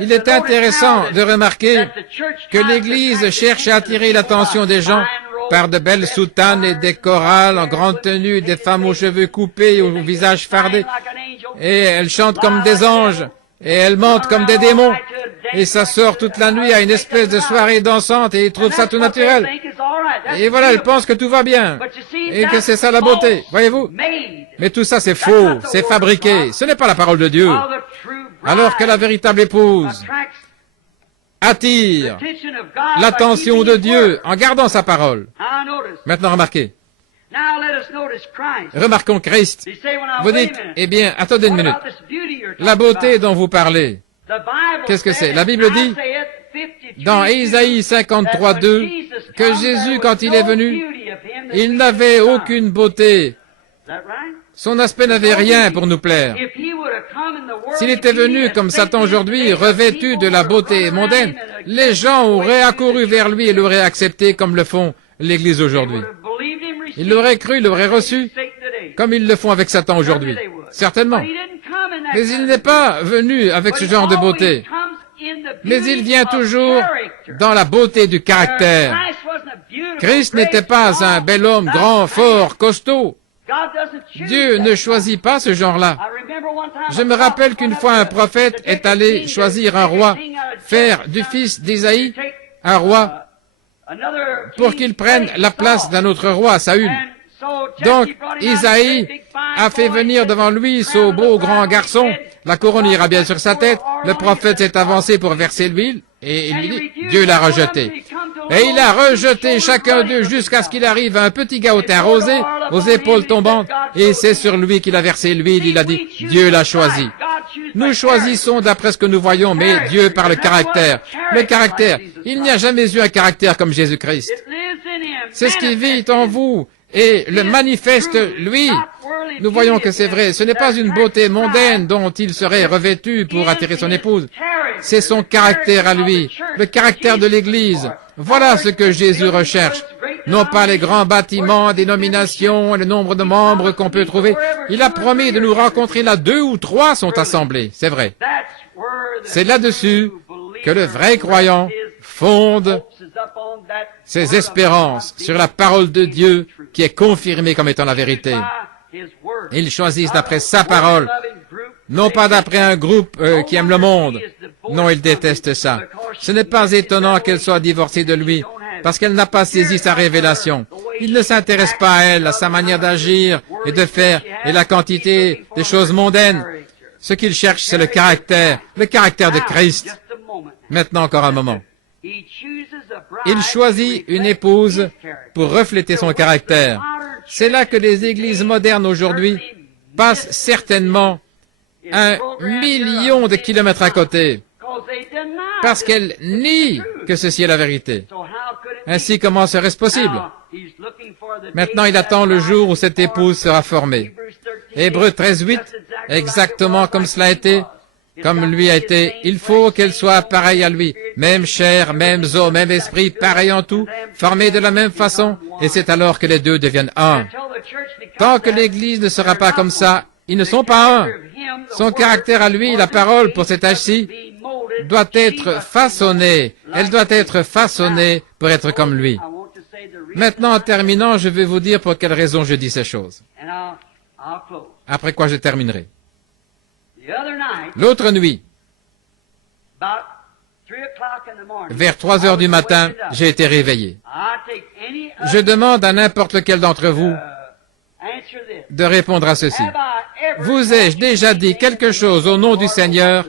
Il est intéressant de remarquer que l'Église cherche à attirer l'attention des gens par de belles soutanes et des chorales en grande tenue, des femmes aux cheveux coupés, au visage fardé, et elles chantent comme des anges, et elles mentent comme des démons, et ça sort toute la nuit à une espèce de soirée dansante, et ils trouvent ça tout naturel. Et voilà, elles pensent que tout va bien, et que c'est ça la beauté, voyez-vous. Mais tout ça c'est faux, c'est fabriqué, ce n'est pas la parole de Dieu. Alors que la véritable épouse attire l'attention de Dieu en gardant sa parole. Maintenant, remarquez. Remarquons Christ. Vous dites, eh bien, attendez une minute. La beauté dont vous parlez, qu'est-ce que c'est? La Bible dit, dans Ésaïe 53:2, que Jésus, quand il est venu, il n'avait aucune beauté. Son aspect n'avait rien pour nous plaire. S'il était venu comme Satan aujourd'hui, revêtu de la beauté mondaine, les gens auraient accouru vers lui et l'auraient accepté comme le font l'Église aujourd'hui. Ils l'auraient cru, l'auraient reçu, comme ils le font avec Satan aujourd'hui. Certainement. Mais il n'est pas venu avec ce genre de beauté. Mais il vient toujours dans la beauté du caractère. Christ n'était pas un bel homme grand, fort, costaud. Dieu ne choisit pas ce genre-là. Je me rappelle qu'une fois un prophète est allé choisir un roi, faire du fils d'Ésaïe un roi, pour qu'il prenne la place d'un autre roi, Saül. Donc, Isaïe a fait venir devant lui ce beau grand garçon. La couronne ira bien sur sa tête. Le prophète s'est avancé pour verser l'huile, et il lui dit, Dieu l'a rejeté. Et il a rejeté chacun d'eux jusqu'à ce qu'il arrive à un petit gars au teint rosé, aux épaules tombantes, et c'est sur lui qu'il a versé l'huile. Il a dit, Dieu l'a choisi. Nous choisissons d'après ce que nous voyons, mais Dieu par le caractère. Le caractère. Il n'y a jamais eu un caractère comme Jésus-Christ. C'est ce qui vit en vous et le manifeste, lui. Nous voyons que c'est vrai. Ce n'est pas une beauté mondaine dont il serait revêtu pour attirer son épouse. C'est son caractère à lui, le caractère de l'Église. Voilà ce que Jésus recherche. Non pas les grands bâtiments, dénominations et le nombre de membres qu'on peut trouver. Il a promis de nous rencontrer là 2 ou 3 sont assemblés. C'est vrai. C'est là-dessus que le vrai croyant fonde ses espérances sur la parole de Dieu qui est confirmée comme étant la vérité. Ils choisissent d'après sa parole, non pas d'après un groupe qui aime le monde. Non, ils détestent ça. Ce n'est pas étonnant qu'elle soit divorcée de lui, parce qu'elle n'a pas saisi sa révélation. Il ne s'intéresse pas à elle, à sa manière d'agir et de faire, et la quantité des choses mondaines. Ce qu'il cherche, c'est le caractère de Christ. Maintenant, encore un moment. Il choisit une épouse pour refléter son caractère. C'est là que les églises modernes aujourd'hui passent certainement 1 million de kilomètres à côté, parce qu'elles nient que ceci est la vérité. Ainsi, comment serait-ce possible? Maintenant, il attend le jour où cette épouse sera formée. Hébreux 13:8, exactement comme cela a été, comme lui a été, il faut qu'elle soit pareille à lui, même chair, même os, même esprit, pareil en tout, formés de la même façon, et c'est alors que les deux deviennent un. Tant que l'Église ne sera pas comme ça, ils ne sont pas un. Son caractère à lui, la parole pour cet âge-ci, doit être façonnée. Elle doit être façonnée pour être comme lui. Maintenant, en terminant, je vais vous dire pour quelle raison je dis ces choses. Après quoi je terminerai. L'autre nuit, Vers 3 heures du matin, j'ai été réveillé. Je demande à n'importe lequel d'entre vous de répondre à ceci. Vous ai-je déjà dit quelque chose au nom du Seigneur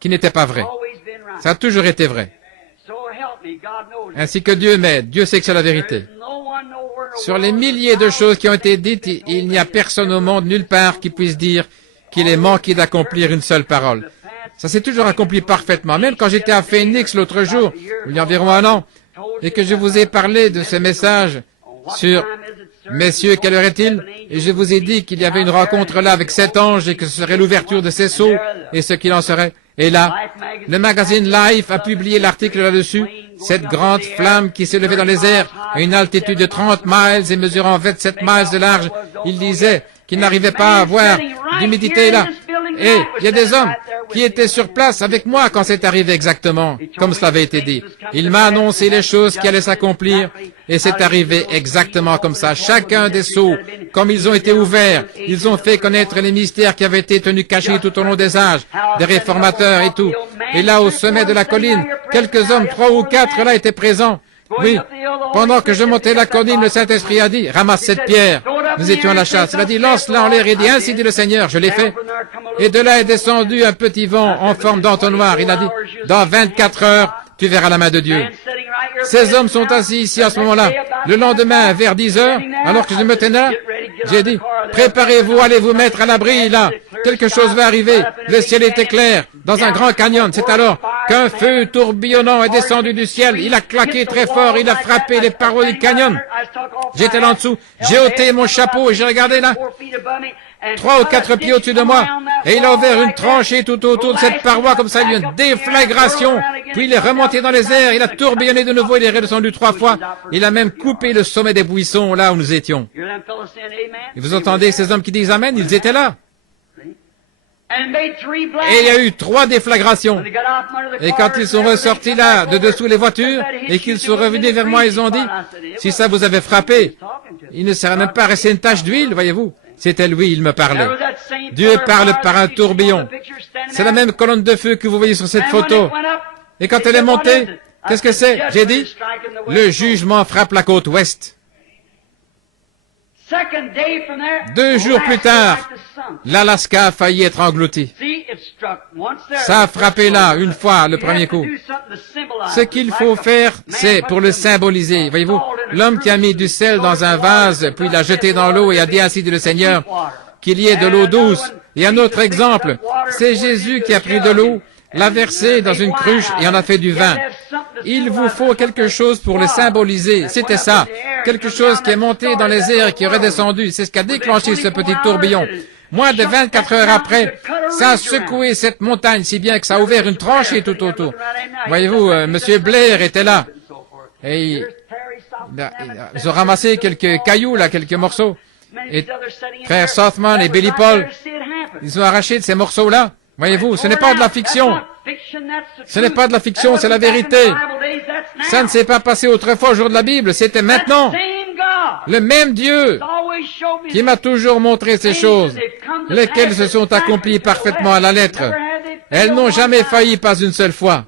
qui n'était pas vrai? Ça a toujours été vrai. Ainsi que Dieu m'aide. Dieu sait que c'est la vérité. Sur les milliers de choses qui ont été dites, il n'y a personne au monde, nulle part, qui puisse dire qu'il est manqué d'accomplir une seule parole. Ça s'est toujours accompli parfaitement. Même quand j'étais à Phoenix l'autre jour, il y a environ un an, et que je vous ai parlé de ce message sur « Messieurs, quelle heure est-il ?» Et je vous ai dit qu'il y avait une rencontre là avec 7 anges et que ce serait l'ouverture de ces sceaux et ce qu'il en serait. Et là, le magazine Life a publié l'article là-dessus. Cette grande flamme qui s'est levée dans les airs à une altitude de 30 miles et mesurant 27 miles de large. Il disait qu'il n'arrivait pas à voir d'humidité là. Et il y a des hommes qui étaient sur place avec moi quand c'est arrivé exactement, comme cela avait été dit. Il m'a annoncé les choses qui allaient s'accomplir, et c'est arrivé exactement comme ça. Chacun des sceaux, comme ils ont été ouverts, ils ont fait connaître les mystères qui avaient été tenus cachés tout au long des âges, des réformateurs et tout. Et là, au sommet de la colline, quelques hommes, 3 ou 4 là, étaient présents. Oui, pendant que je montais la colline, le Saint-Esprit a dit, ramasse cette pierre. Nous étions à la chasse. Il a dit, lance-la en l'air et dit, ainsi dit le Seigneur. Je l'ai fait. Et de là est descendu un petit vent en forme d'entonnoir. Il a dit, dans 24 heures, tu verras la main de Dieu. Ces hommes sont assis ici à ce moment-là. Le lendemain, vers 10 heures, alors que je me tenais là, j'ai dit, préparez-vous, allez vous mettre à l'abri, là. Quelque chose va arriver. Le ciel était clair, dans un grand canyon. C'est alors qu'un feu tourbillonnant est descendu du ciel. Il a claqué très fort, il a frappé les parois du canyon. J'étais là en dessous, j'ai ôté mon chapeau et j'ai regardé là. 3 ou 4 pieds au-dessus de moi, et il a ouvert une tranchée tout autour de cette paroi, comme ça, il y a eu une déflagration, puis il est remonté dans les airs, il a tourbillonné de nouveau, il est redescendu 3 fois, il a même coupé le sommet des buissons, là où nous étions. Et vous entendez ces hommes qui disent Amen, ils étaient là. Et il y a eu 3 déflagrations. Et quand ils sont ressortis là, de dessous les voitures, et qu'ils sont revenus vers moi, ils ont dit, si ça vous avait frappé, il ne serait même pas resté une tache d'huile, voyez-vous. C'était lui, il me parlait. Dieu parle par un tourbillon. C'est la même colonne de feu que vous voyez sur cette photo. Et quand elle est montée, qu'est-ce que c'est? J'ai dit, le jugement frappe la côte ouest. 2 jours plus tard, l'Alaska a failli être englouti. Ça a frappé là, une fois, le premier coup. Ce qu'il faut faire, c'est pour le symboliser. Voyez-vous, l'homme qui a mis du sel dans un vase, puis l'a jeté dans l'eau et a dit ainsi dit le Seigneur, qu'il y ait de l'eau douce. Et un autre exemple, c'est Jésus qui a pris de l'eau, l'a versé dans une cruche et en a fait du vin. Il vous faut quelque chose pour le symboliser. C'était ça. Quelque chose qui est monté dans les airs et qui est redescendu. C'est ce qui a déclenché ce petit tourbillon. Moins de 24 heures après, ça a secoué cette montagne si bien que ça a ouvert une tranchée tout autour. Voyez-vous, Monsieur Blair était là. Et ils ont ramassé quelques cailloux, là, quelques morceaux. Et frère Sothman et Billy Paul, ils ont arraché de ces morceaux-là. Voyez-vous, ce n'est pas de la fiction. Ce n'est pas de la fiction, c'est la vérité. Ça ne s'est pas passé autrefois au jour de la Bible, c'était maintenant. Le même Dieu qui m'a toujours montré ces choses, lesquelles se sont accomplies parfaitement à la lettre. Elles n'ont jamais failli, pas une seule fois.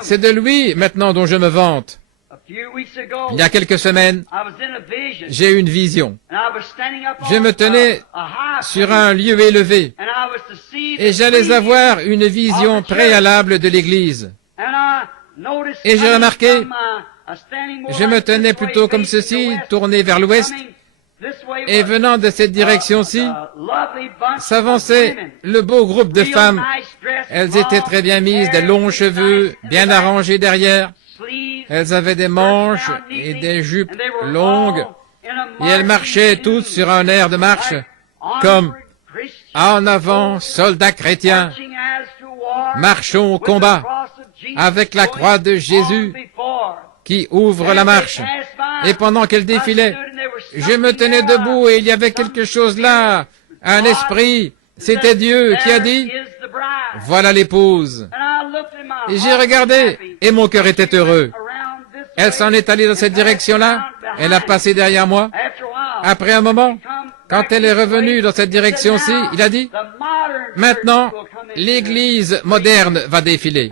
C'est de lui, maintenant, dont je me vante. Il y a quelques semaines, j'ai eu une vision. Je me tenais sur un lieu élevé et j'allais avoir une vision préalable de l'Église. Et j'ai remarqué, je me tenais plutôt comme ceci, tourné vers l'ouest, et venant de cette direction-ci, s'avançait le beau groupe de femmes. Elles étaient très bien mises, des longs cheveux, bien arrangés derrière. Elles avaient des manches et des jupes longues, et elles marchaient toutes sur un air de marche, comme « En avant, soldats chrétiens, marchons au combat, avec la croix de Jésus qui ouvre la marche. » Et pendant qu'elles défilaient, je me tenais debout et il y avait quelque chose là, un esprit, c'était Dieu qui a dit « Voilà l'épouse. » Et j'ai regardé et mon cœur était heureux. Elle s'en est allée dans cette direction-là, elle a passé derrière moi. Après un moment, Quand elle est revenue dans cette direction-ci, il a dit, maintenant, l'Église moderne va défiler.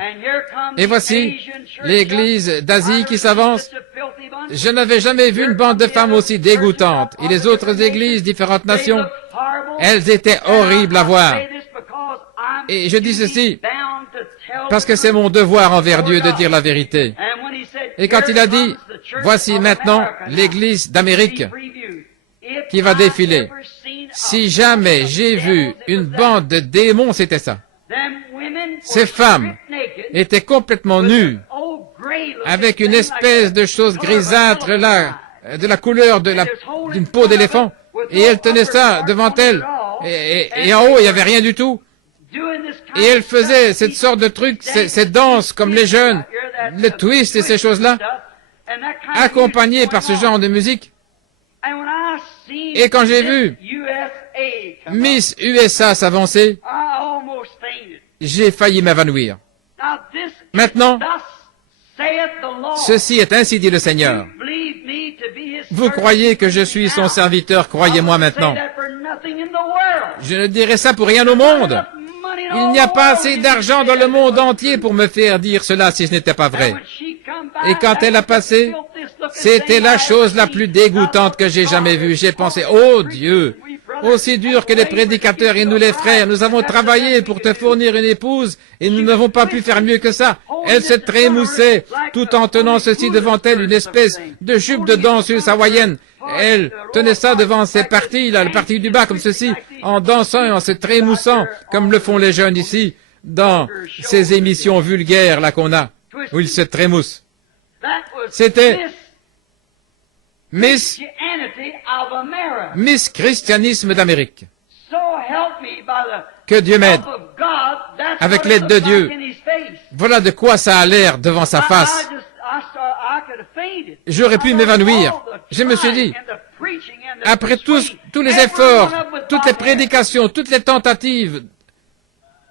Et voici l'Église d'Asie qui s'avance. Je n'avais jamais vu une bande de femmes aussi dégoûtantes. Et les autres églises, différentes nations, elles étaient horribles à voir. Et je dis ceci, parce que c'est mon devoir envers Dieu de dire la vérité. Et quand il a dit, voici maintenant l'Église d'Amérique qui va défiler. Si jamais j'ai vu une bande de démons, c'était ça. Ces femmes étaient complètement nues, avec une espèce de chose grisâtre là, de la couleur d'une peau d'éléphant, et elles tenaient ça devant elles, et en haut, il n'y avait rien du tout. Et elles faisaient cette sorte de truc, ces danses comme les jeunes, le twist et ces choses-là, accompagnées par ce genre de musique. Et quand j'ai vu Miss USA s'avancer, j'ai failli m'évanouir. Maintenant, ceci est ainsi dit le Seigneur. Vous croyez que je suis son serviteur, croyez-moi maintenant. Je ne dirai ça pour rien au monde. Il n'y a pas assez d'argent dans le monde entier pour me faire dire cela si ce n'était pas vrai. Et quand elle a passé, c'était la chose la plus dégoûtante que j'ai jamais vue. J'ai pensé, oh Dieu, aussi dur que les prédicateurs et nous les frères, nous avons travaillé pour te fournir une épouse et nous n'avons pas pu faire mieux que ça. Elle se trémoussait tout en tenant ceci devant elle, une espèce de jupe de danseuse hawaïenne. Elle tenait ça devant ses parties, là, le parti du bas, comme ceci, en dansant et en se trémoussant, comme le font les jeunes ici, dans ces émissions vulgaires, là, qu'on a, où ils se trémoussent. C'était Miss Christianisme d'Amérique. Que Dieu m'aide. Avec l'aide de Dieu. Voilà de quoi ça a l'air devant sa face. J'aurais pu m'évanouir. Je me suis dit, après tous les efforts, toutes les prédications, toutes les tentatives,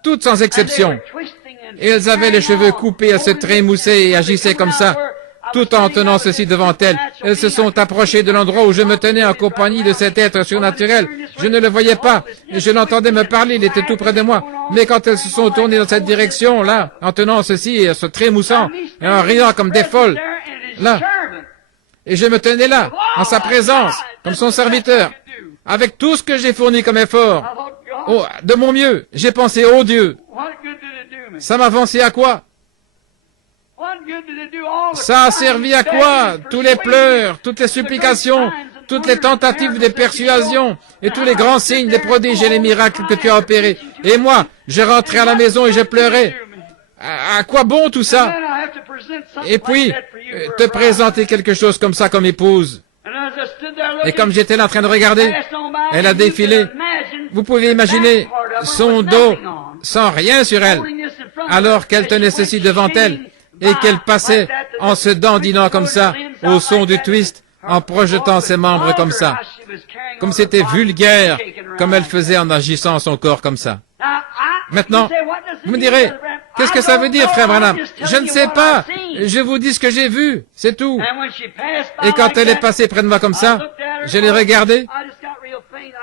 toutes sans exception, et elles avaient les cheveux coupés, elles se trémoussaient et agissaient comme ça, tout en tenant ceci devant elles. Elles se sont approchées de l'endroit où je me tenais en compagnie de cet être surnaturel. Je ne le voyais pas, et je l'entendais me parler, il était tout près de moi. Mais quand elles se sont tournées dans cette direction, là, en tenant ceci et en se trémoussant, et en riant comme des folles, là, et je me tenais là, en sa présence, comme son serviteur, avec tout ce que j'ai fourni comme effort, oh, de mon mieux, j'ai pensé, oh Dieu, ça m'a avancé à quoi? Ça a servi à quoi? Tous les pleurs, toutes les supplications, toutes les tentatives de persuasion, et tous les grands signes, les prodiges et les miracles que tu as opérés. Et moi, je rentrais à la maison et je pleurais. À quoi bon tout ça? Et puis, te présenter quelque chose comme ça comme épouse. Et comme j'étais là en train de regarder, elle a défilé. Vous pouvez imaginer son dos sans rien sur elle, alors qu'elle tenait ceci devant elle, et qu'elle passait en se dandinant comme ça, au son du twist, en projetant ses membres comme ça. Comme c'était vulgaire, comme elle faisait en agissant son corps comme ça. Maintenant, vous me direz, qu'est-ce que ça veut dire, frère Branham? Je ne sais pas. Je vous dis ce que j'ai vu, c'est tout. Et quand elle est passée près de moi comme ça, je l'ai regardée.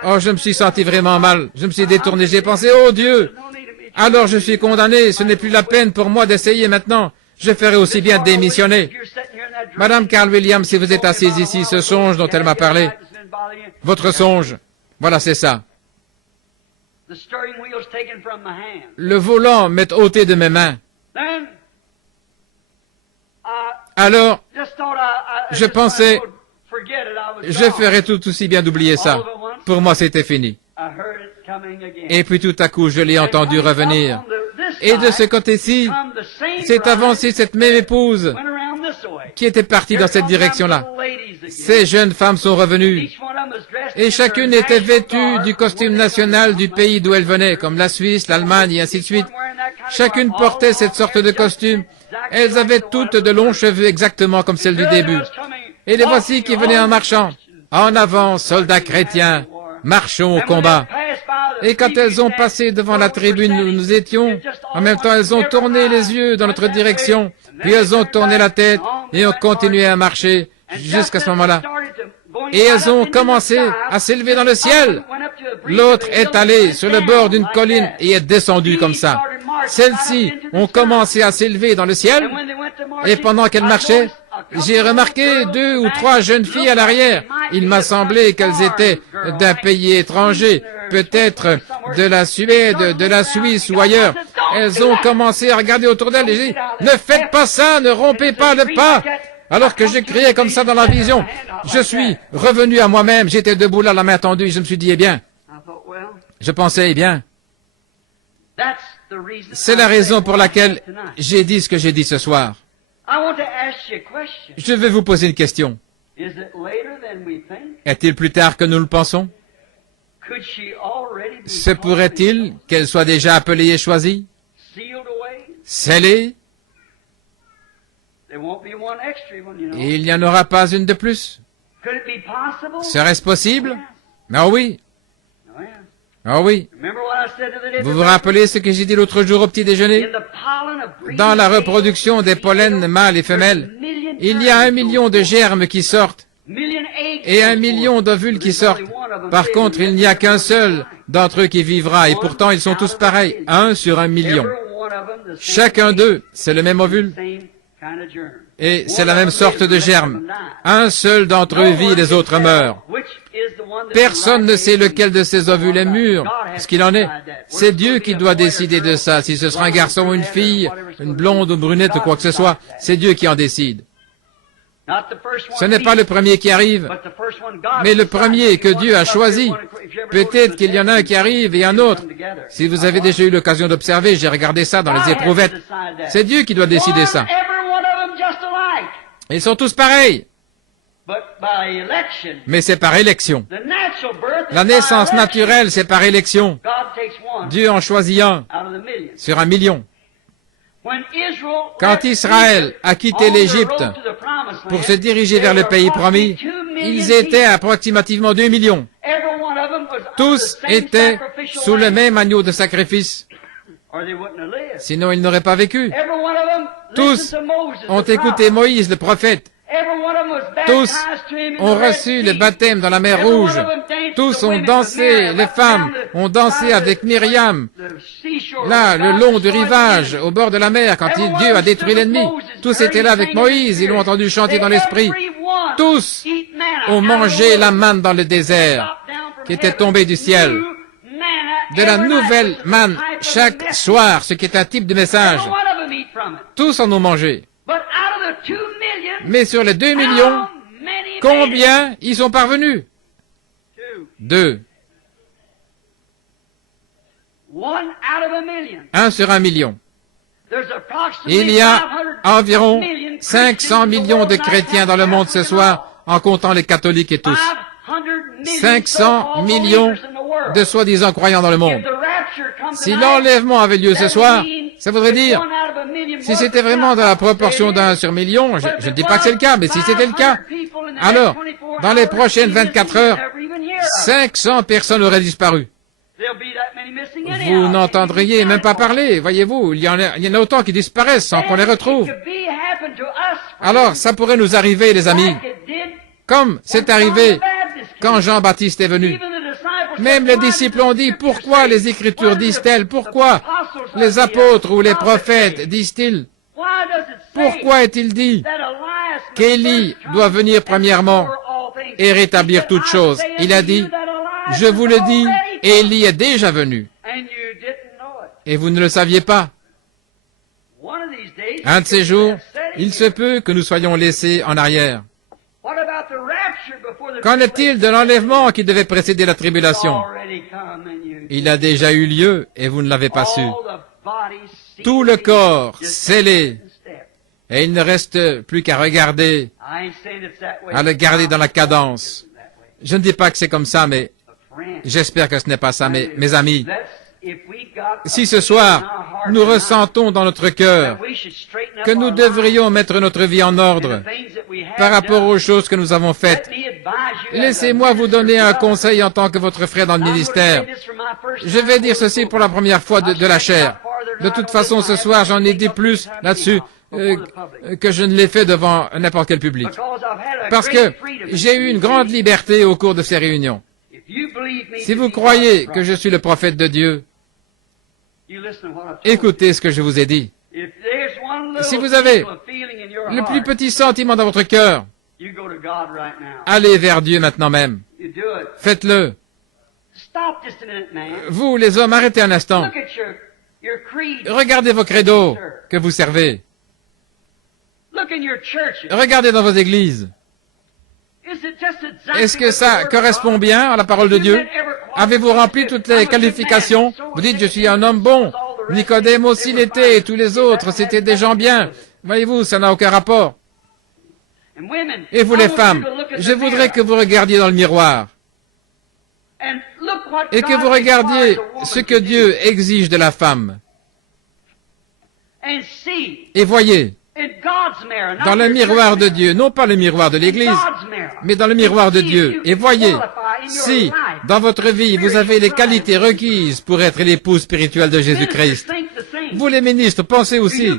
Oh, je me suis senti vraiment mal. Je me suis détourné, j'ai pensé, oh Dieu, alors je suis condamné, ce n'est plus la peine pour moi d'essayer maintenant. Je ferai aussi bien démissionner. Madame Carl Williams, si vous êtes assise ici, ce songe dont elle m'a parlé, votre songe, voilà, c'est ça. Le volant m'est ôté de mes mains. Alors, je pensais, je ferais tout aussi bien d'oublier ça. Pour moi, c'était fini. Et puis tout à coup, je l'ai entendu revenir. Et de ce côté-ci, c'est avancé cette même épouse qui était partie dans cette direction-là. Ces jeunes femmes sont revenues. Et chacune était vêtue du costume national du pays d'où elle venait, comme la Suisse, l'Allemagne et ainsi de suite. Chacune portait cette sorte de costume. Elles avaient toutes de longs cheveux exactement comme celles du début. Et les voici qui venaient en marchant. En avant, soldats chrétiens, marchons au combat. Et quand elles ont passé devant la tribune où nous étions, en même temps elles ont tourné les yeux dans notre direction, puis elles ont tourné la tête et ont continué à marcher jusqu'à ce moment-là. et elles ont commencé à s'élever dans le ciel. L'autre est allée sur le bord d'une colline et est descendue comme ça. Celles-ci ont commencé à s'élever dans le ciel, et pendant qu'elles marchaient, j'ai remarqué 2 ou 3 jeunes filles à l'arrière. Il m'a semblé qu'elles étaient d'un pays étranger, peut-être de la Suède, de la Suisse ou ailleurs. Elles ont commencé à regarder autour d'elles et j'ai dit, ne faites pas ça, ne rompez pas le pas. Alors que je criais comme ça dans la vision, je suis revenu à moi-même, j'étais debout là, la main tendue, et je me suis dit, eh bien, je pensais, eh bien, c'est la raison pour laquelle j'ai dit ce que j'ai dit ce soir. Je vais vous poser une question. Est-il plus tard que nous le pensons? Se pourrait-il qu'elle soit déjà appelée et choisie? Scellée? Et il n'y en aura pas une de plus? Serait-ce possible? Ah oui. Ah oui. Vous vous rappelez ce que j'ai dit l'autre jour au petit déjeuner? Dans la reproduction des pollens mâles et femelles, il y a 1 million de germes qui sortent et 1 million d'ovules qui sortent. Par contre, il n'y a qu'un seul d'entre eux qui vivra et pourtant ils sont tous pareils, 1 sur 1 million. Chacun d'eux, c'est le même ovule et c'est la même sorte de germe. Un seul d'entre eux vit, les autres meurent. Personne ne sait lequel de ces ovules est mûr. Ce qu'il en est, c'est Dieu qui doit décider de ça. Si ce sera un garçon ou une fille, une blonde ou brunette ou quoi que ce soit, c'est Dieu qui en décide. Ce n'est pas le premier qui arrive, mais le premier que Dieu a choisi. Peut-être qu'il y en a un qui arrive et un autre. Si vous avez déjà eu l'occasion d'observer, j'ai regardé ça dans les éprouvettes. C'est Dieu qui doit décider ça. Ils sont tous pareils. Mais c'est par élection. La naissance naturelle, c'est par élection. Dieu en choisit un sur 1 million. Quand Israël a quitté l'Égypte pour se diriger vers le pays promis, ils étaient approximativement 2 millions. Tous étaient sous le même agneau de sacrifice. Sinon, ils n'auraient pas vécu. Tous ont écouté Moïse, le prophète. Tous ont reçu le baptême dans la mer Rouge. Tous ont dansé, les femmes ont dansé avec Myriam, là, le long du rivage, au bord de la mer, quand Dieu a détruit l'ennemi. Tous étaient là avec Moïse, ils l'ont entendu chanter dans l'esprit. Tous ont mangé la manne dans le désert, qui était tombée du ciel. De la nouvelle manne chaque soir, ce qui est un type de message. Tous en ont mangé. Mais sur les 2 millions, combien y sont parvenus? 2. 1 sur 1 million. Il y a environ 500 millions de chrétiens dans le monde ce soir, en comptant les catholiques et tous. 500 millions de soi-disant croyants dans le monde. Si l'enlèvement avait lieu ce soir, ça voudrait dire, si c'était vraiment dans la proportion d'1 sur million, je ne dis pas que c'est le cas, mais si c'était le cas, alors, dans les prochaines 24 heures, 500 personnes auraient disparu. Vous n'entendriez même pas parler, voyez-vous, il y en a autant qui disparaissent sans qu'on les retrouve. Alors, ça pourrait nous arriver, les amis, comme c'est arrivé quand Jean-Baptiste est venu. Même les disciples ont dit, pourquoi les Écritures disent-elles, pourquoi les apôtres ou les prophètes disent-ils, pourquoi est-il dit qu'Élie doit venir premièrement et rétablir toutes choses? Il a dit, je vous le dis, Élie est déjà venu. Et vous ne le saviez pas. Un de ces jours, il se peut que nous soyons laissés en arrière. Qu'en est-il de l'enlèvement qui devait précéder la tribulation? Il a déjà eu lieu et vous ne l'avez pas su. Tout le corps scellé et il ne reste plus qu'à regarder, à le garder dans la cadence. Je ne dis pas que c'est comme ça, mais j'espère que ce n'est pas ça, mes amis. Si ce soir, nous ressentons dans notre cœur que nous devrions mettre notre vie en ordre par rapport aux choses que nous avons faites, laissez-moi vous donner un conseil en tant que votre frère dans le ministère. Je vais dire ceci pour la première fois de la chair. De toute façon, ce soir, j'en ai dit plus là-dessus que je ne l'ai fait devant n'importe quel public. Parce que j'ai eu une grande liberté au cours de ces réunions. Si vous croyez que je suis le prophète de Dieu, écoutez ce que je vous ai dit. Si vous avez le plus petit sentiment dans votre cœur, allez vers Dieu maintenant même. Faites-le. Vous, les hommes, arrêtez un instant. Regardez vos credos que vous servez. Regardez dans vos églises. Est-ce que ça correspond bien à la parole de Dieu? Avez-vous rempli toutes les qualifications? Vous dites, je suis un homme bon. Nicodème aussi l'était, et tous les autres, c'était des gens bien. Voyez-vous, ça n'a aucun rapport. Et vous les femmes, je voudrais que vous regardiez dans le miroir et que vous regardiez ce que Dieu exige de la femme. Et voyez, dans le miroir de Dieu, non pas le miroir de l'Église, mais dans le miroir de Dieu. Et voyez, si, dans votre vie, vous avez les qualités requises pour être l'épouse spirituelle de Jésus-Christ. Vous, les ministres, pensez aussi.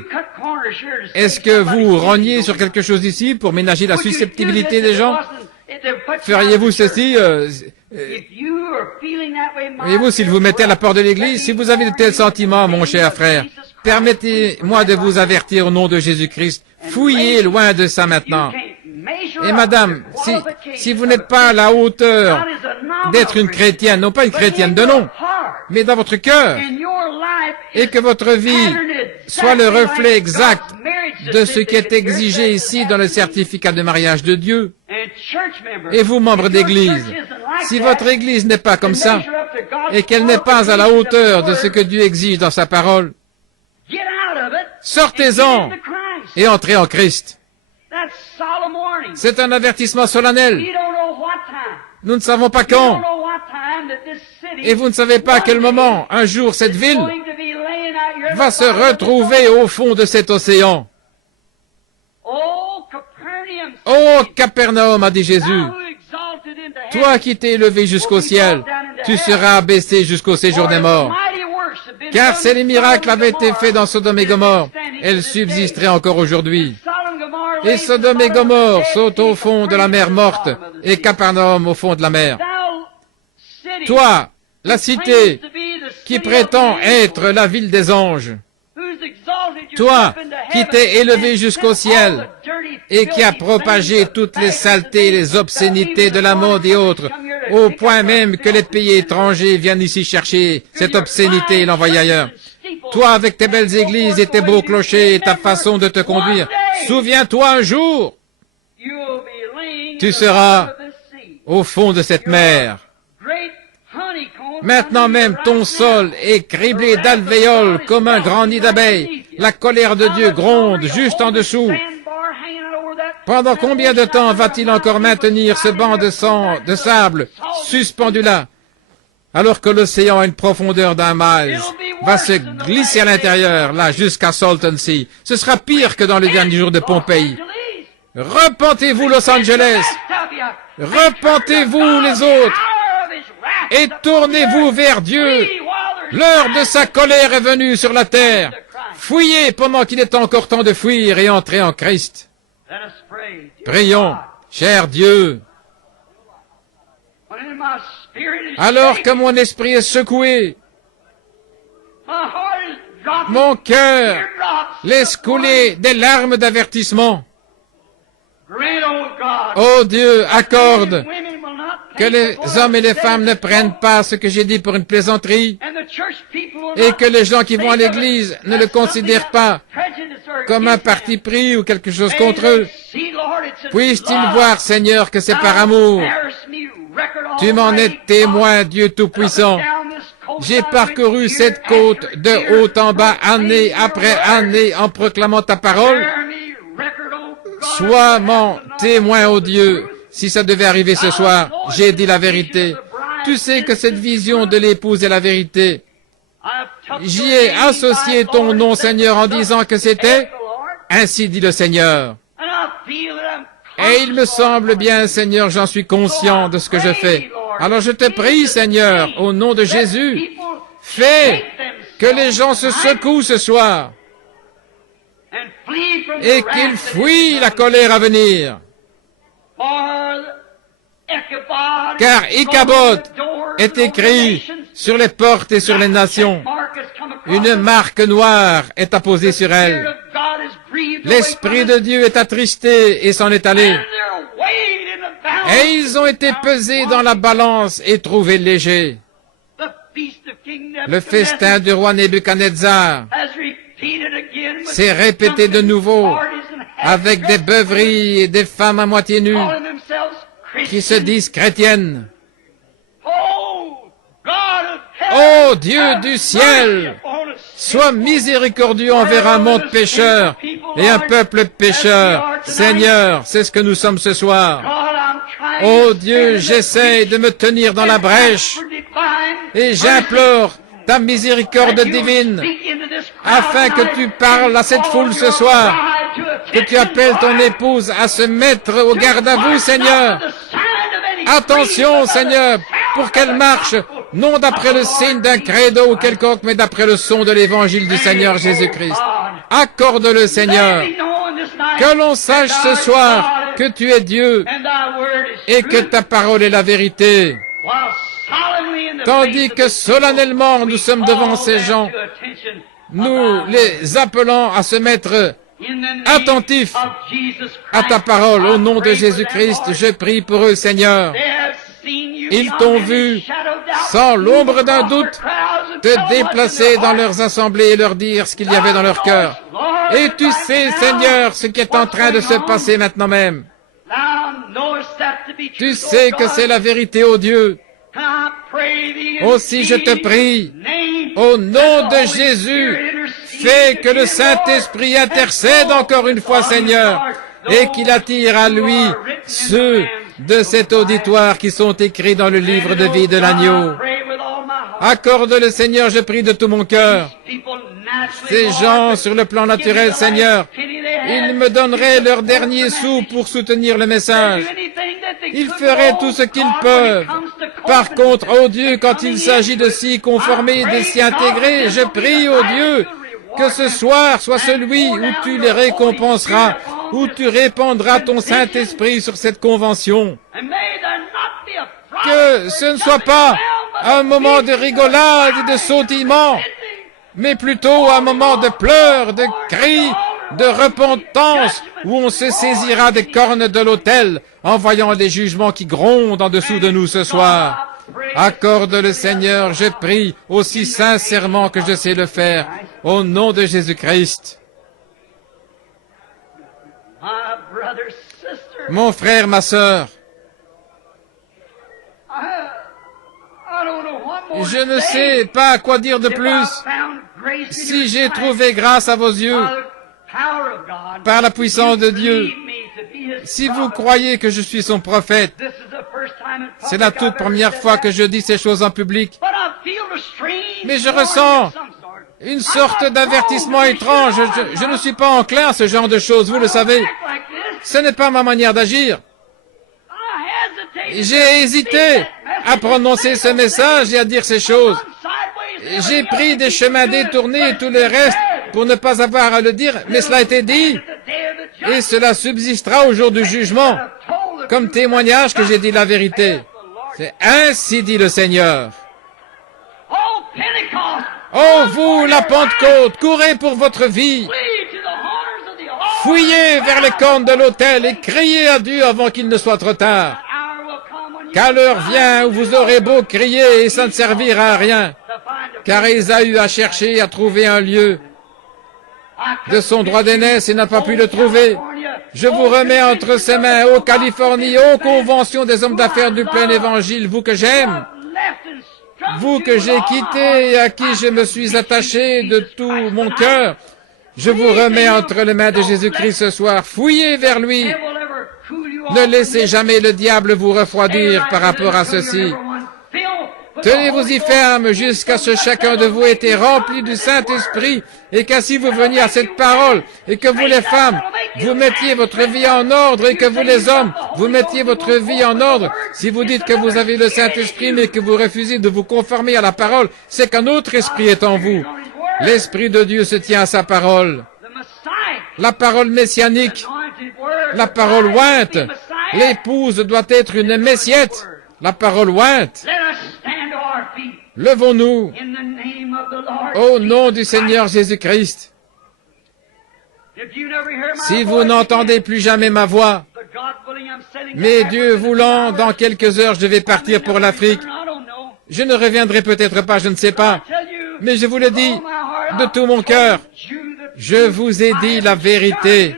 Est-ce que vous rognez sur quelque chose ici pour ménager la susceptibilité des gens? Feriez-vous ceci? Voyez-vous, s'il vous mettait à la porte de l'Église, si vous avez de tels sentiments, mon cher frère, permettez-moi de vous avertir au nom de Jésus-Christ. Fouillez loin de ça maintenant. Et madame, si vous n'êtes pas à la hauteur d'être une chrétienne, non pas une chrétienne de nom, mais dans votre cœur, et que votre vie soit le reflet exact de ce qui est exigé ici dans le certificat de mariage de Dieu, et vous, membres d'église, si votre église n'est pas comme ça, et qu'elle n'est pas à la hauteur de ce que Dieu exige dans sa parole, sortez-en et entrez en Christ. C'est un avertissement solennel. Nous ne savons pas quand. Et vous ne savez pas à quel moment, un jour, cette ville va se retrouver au fond de cet océan. Ô Capernaum, a dit Jésus, toi qui t'es élevé jusqu'au ciel, tu seras abaissé jusqu'au séjour des morts. Car si les miracles avaient été faits dans Sodome et Gomorrhe, elles subsisteraient encore aujourd'hui. Et Sodome et Gomorrhe sont au fond de la mer morte, et Capernaum au fond de la mer. Toi, la cité qui prétend être la ville des anges, toi qui t'es élevé jusqu'au ciel et qui a propagé toutes les saletés et les obscénités de la mode et autres, au point même que les pays étrangers viennent ici chercher cette obscénité et l'envoyer ailleurs. Toi, avec tes belles églises et tes beaux clochers et ta façon de te conduire, souviens-toi un jour, tu seras au fond de cette mer. Maintenant même, ton sol est criblé d'alvéoles comme un grand nid d'abeilles. La colère de Dieu gronde juste en dessous. Pendant combien de temps va-t-il encore maintenir ce banc de sable suspendu là, alors que l'océan à une profondeur d'1 mile va se glisser à l'intérieur, là, jusqu'à Salton Sea? Ce sera pire que dans le dernier jour de Pompéi. Repentez-vous, Los Angeles. Repentez-vous, les autres. Et tournez-vous vers Dieu. L'heure de sa colère est venue sur la terre. Fouillez pendant qu'il est encore temps de fuir et entrez en Christ. Prions, cher Dieu. Alors que mon esprit est secoué, mon cœur laisse couler des larmes d'avertissement. Oh Dieu, accorde que les hommes et les femmes ne prennent pas ce que j'ai dit pour une plaisanterie et que les gens qui vont à l'église ne le considèrent pas comme un parti pris ou quelque chose contre eux. Puissent-ils voir, Seigneur, que c'est par amour. Tu m'en es témoin, Dieu Tout-Puissant. J'ai parcouru cette côte de haut en bas, année après année, en proclamant ta parole. Sois mon témoin, ô Dieu. Si ça devait arriver ce soir, j'ai dit la vérité. Tu sais que cette vision de l'épouse est la vérité. J'y ai associé ton nom, Seigneur, en disant que c'était ainsi dit le Seigneur. Et il me semble bien, Seigneur, j'en suis conscient de ce que je fais. Alors je te prie, Seigneur, au nom de Jésus, Fais que les gens se secouent ce soir et qu'ils fuient la colère à venir. Car Ichabod est écrit sur les portes et sur les nations. Une marque noire est apposée sur elles. L'Esprit de Dieu est attristé et s'en est allé. Et ils ont été pesés dans la balance et trouvés légers. Le festin du roi Nebuchadnezzar s'est répété de nouveau avec des beuveries et des femmes à moitié nues qui se disent chrétiennes. Ô Dieu du ciel, sois miséricordieux envers un monde pécheur et un peuple pécheur. Seigneur, c'est ce que nous sommes ce soir. Ô Dieu, j'essaie de me tenir dans la brèche et j'implore ta miséricorde divine afin que tu parles à cette foule ce soir, que tu appelles ton épouse à se mettre au garde à vous, Seigneur. Attention, Seigneur, pour qu'elle marche, non d'après le signe d'un credo ou quelconque, mais d'après le son de l'évangile du Seigneur Jésus-Christ. Accorde-le, Seigneur. Que l'on sache ce soir que tu es Dieu et que ta parole est la vérité. Tandis que solennellement nous sommes devant ces gens, nous les appelons à se mettre attentifs à ta parole. Au nom de Jésus-Christ, je prie pour eux, Seigneur. Ils t'ont vu, sans l'ombre d'un doute, te déplacer dans leurs assemblées et leur dire ce qu'il y avait dans leur cœur. Et tu sais, Seigneur, ce qui est en train de se passer maintenant même. Tu sais que c'est la vérité, ô Dieu. Aussi je te prie, au nom de Jésus, fais que le Saint-Esprit intercède encore une fois, Seigneur, et qu'il attire à lui ceux de cet auditoire qui sont écrits dans le livre de vie de l'agneau. Accorde-le, Seigneur, je prie de tout mon cœur. Ces gens, sur le plan naturel, Seigneur, ils me donneraient leur dernier sou pour soutenir le message. Ils feraient tout ce qu'ils peuvent. Par contre, ô Dieu, quand il s'agit de s'y conformer, de s'y intégrer, je prie, ô Dieu, que ce soir soit celui où tu les récompenseras, où tu répandras ton Saint-Esprit sur cette convention. Que ce ne soit pas un moment de rigolade et de sautillement, mais plutôt un moment de pleurs, de cris, de repentance, où on se saisira des cornes de l'autel en voyant les jugements qui grondent en dessous de nous ce soir. Accorde le Seigneur, je prie, aussi sincèrement que je sais le faire, au nom de Jésus-Christ. Mon frère, ma sœur, je ne sais pas à quoi dire de plus. Si j'ai trouvé grâce à vos yeux, par la puissance de Dieu, si vous croyez que je suis son prophète, c'est la toute première fois que je dis ces choses en public. Mais je ressens une sorte d'avertissement étrange. Je ne suis pas enclin à ce genre de choses, vous le savez. Ce n'est pas ma manière d'agir. J'ai hésité à prononcer ce message et à dire ces choses. J'ai pris des chemins détournés et tout le reste pour ne pas avoir à le dire, mais cela a été dit. Et cela subsistera au jour du jugement, comme témoignage que j'ai dit la vérité. C'est ainsi dit le Seigneur. Oh, vous, la Pentecôte, courez pour votre vie. Fouillez vers les cornes de l'autel et criez à Dieu avant qu'il ne soit trop tard. Car l'heure vient où vous aurez beau crier et ça ne servira à rien. Car Ésaü a cherché à trouver un lieu de son droit d'aînesse et n'a pas pu le trouver. Je vous remets entre ses mains, ô Californie, ô Convention des hommes d'affaires du plein évangile, vous que j'aime, vous que j'ai quitté et à qui je me suis attaché de tout mon cœur. Je vous remets entre les mains de Jésus-Christ ce soir. Fouillez vers lui. Ne laissez jamais le diable vous refroidir par rapport à ceci. Tenez-vous-y ferme jusqu'à ce que chacun de vous ait été rempli du Saint-Esprit et qu'ainsi vous veniez à cette parole et que vous les femmes, vous mettiez votre vie en ordre et que vous les hommes, vous mettiez votre vie en ordre. Si vous dites que vous avez le Saint-Esprit mais que vous refusez de vous conformer à la parole, c'est qu'un autre esprit est en vous. L'Esprit de Dieu se tient à sa parole. La parole messianique, la parole ointe. L'épouse doit être une messiette. La parole ointe. Levons-nous au nom du Seigneur Jésus-Christ. Si vous n'entendez plus jamais ma voix, mais Dieu voulant, dans quelques heures, je vais partir pour l'Afrique. Je ne reviendrai peut-être pas, je ne sais pas. Mais je vous le dis de tout mon cœur. Je vous ai dit la vérité.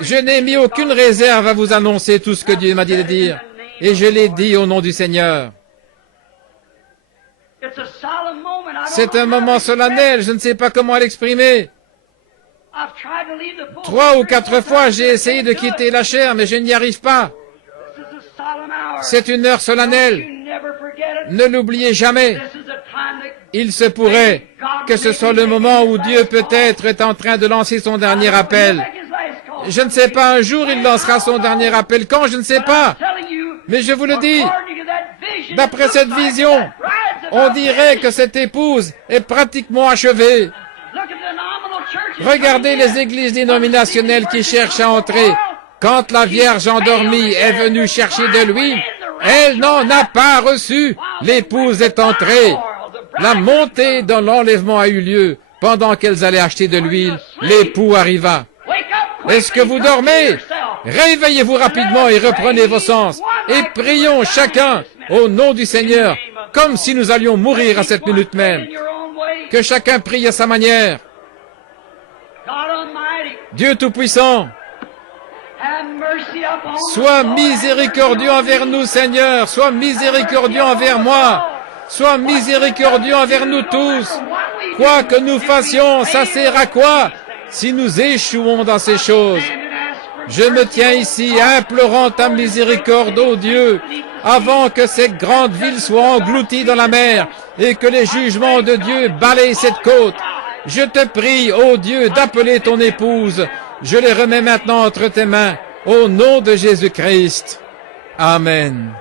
Je n'ai mis aucune réserve à vous annoncer tout ce que Dieu m'a dit de dire. Et je l'ai dit au nom du Seigneur. C'est un moment solennel, je ne sais pas comment l'exprimer. 3 ou 4 fois, j'ai essayé de quitter la chair, mais je n'y arrive pas. C'est une heure solennelle. Ne l'oubliez jamais. Il se pourrait que ce soit le moment où Dieu peut-être est en train de lancer son dernier appel. Je ne sais pas, un jour il lancera son dernier appel. Quand, je ne sais pas. Mais je vous le dis, d'après cette vision, on dirait que cette épouse est pratiquement achevée. Regardez les églises dénominationnelles qui cherchent à entrer. Quand la Vierge endormie est venue chercher de l'huile, elle n'en a pas reçu. L'épouse est entrée. La montée dans l'enlèvement a eu lieu. Pendant qu'elles allaient acheter de l'huile, l'époux arriva. Est-ce que vous dormez? Réveillez-vous rapidement et reprenez vos sens. Et prions chacun au nom du Seigneur, comme si nous allions mourir à cette minute même. Que chacun prie à sa manière. Dieu Tout-Puissant, sois miséricordieux envers nous, Seigneur. Sois miséricordieux envers moi. Sois miséricordieux envers nous tous. Quoi que nous fassions, ça sert à quoi si nous échouons dans ces choses? Je me tiens ici, implorant ta miséricorde, ô Dieu, avant que cette grande ville soit engloutie dans la mer et que les jugements de Dieu balayent cette côte. Je te prie, ô Dieu, d'appeler ton épouse. Je les remets maintenant entre tes mains, au nom de Jésus-Christ. Amen.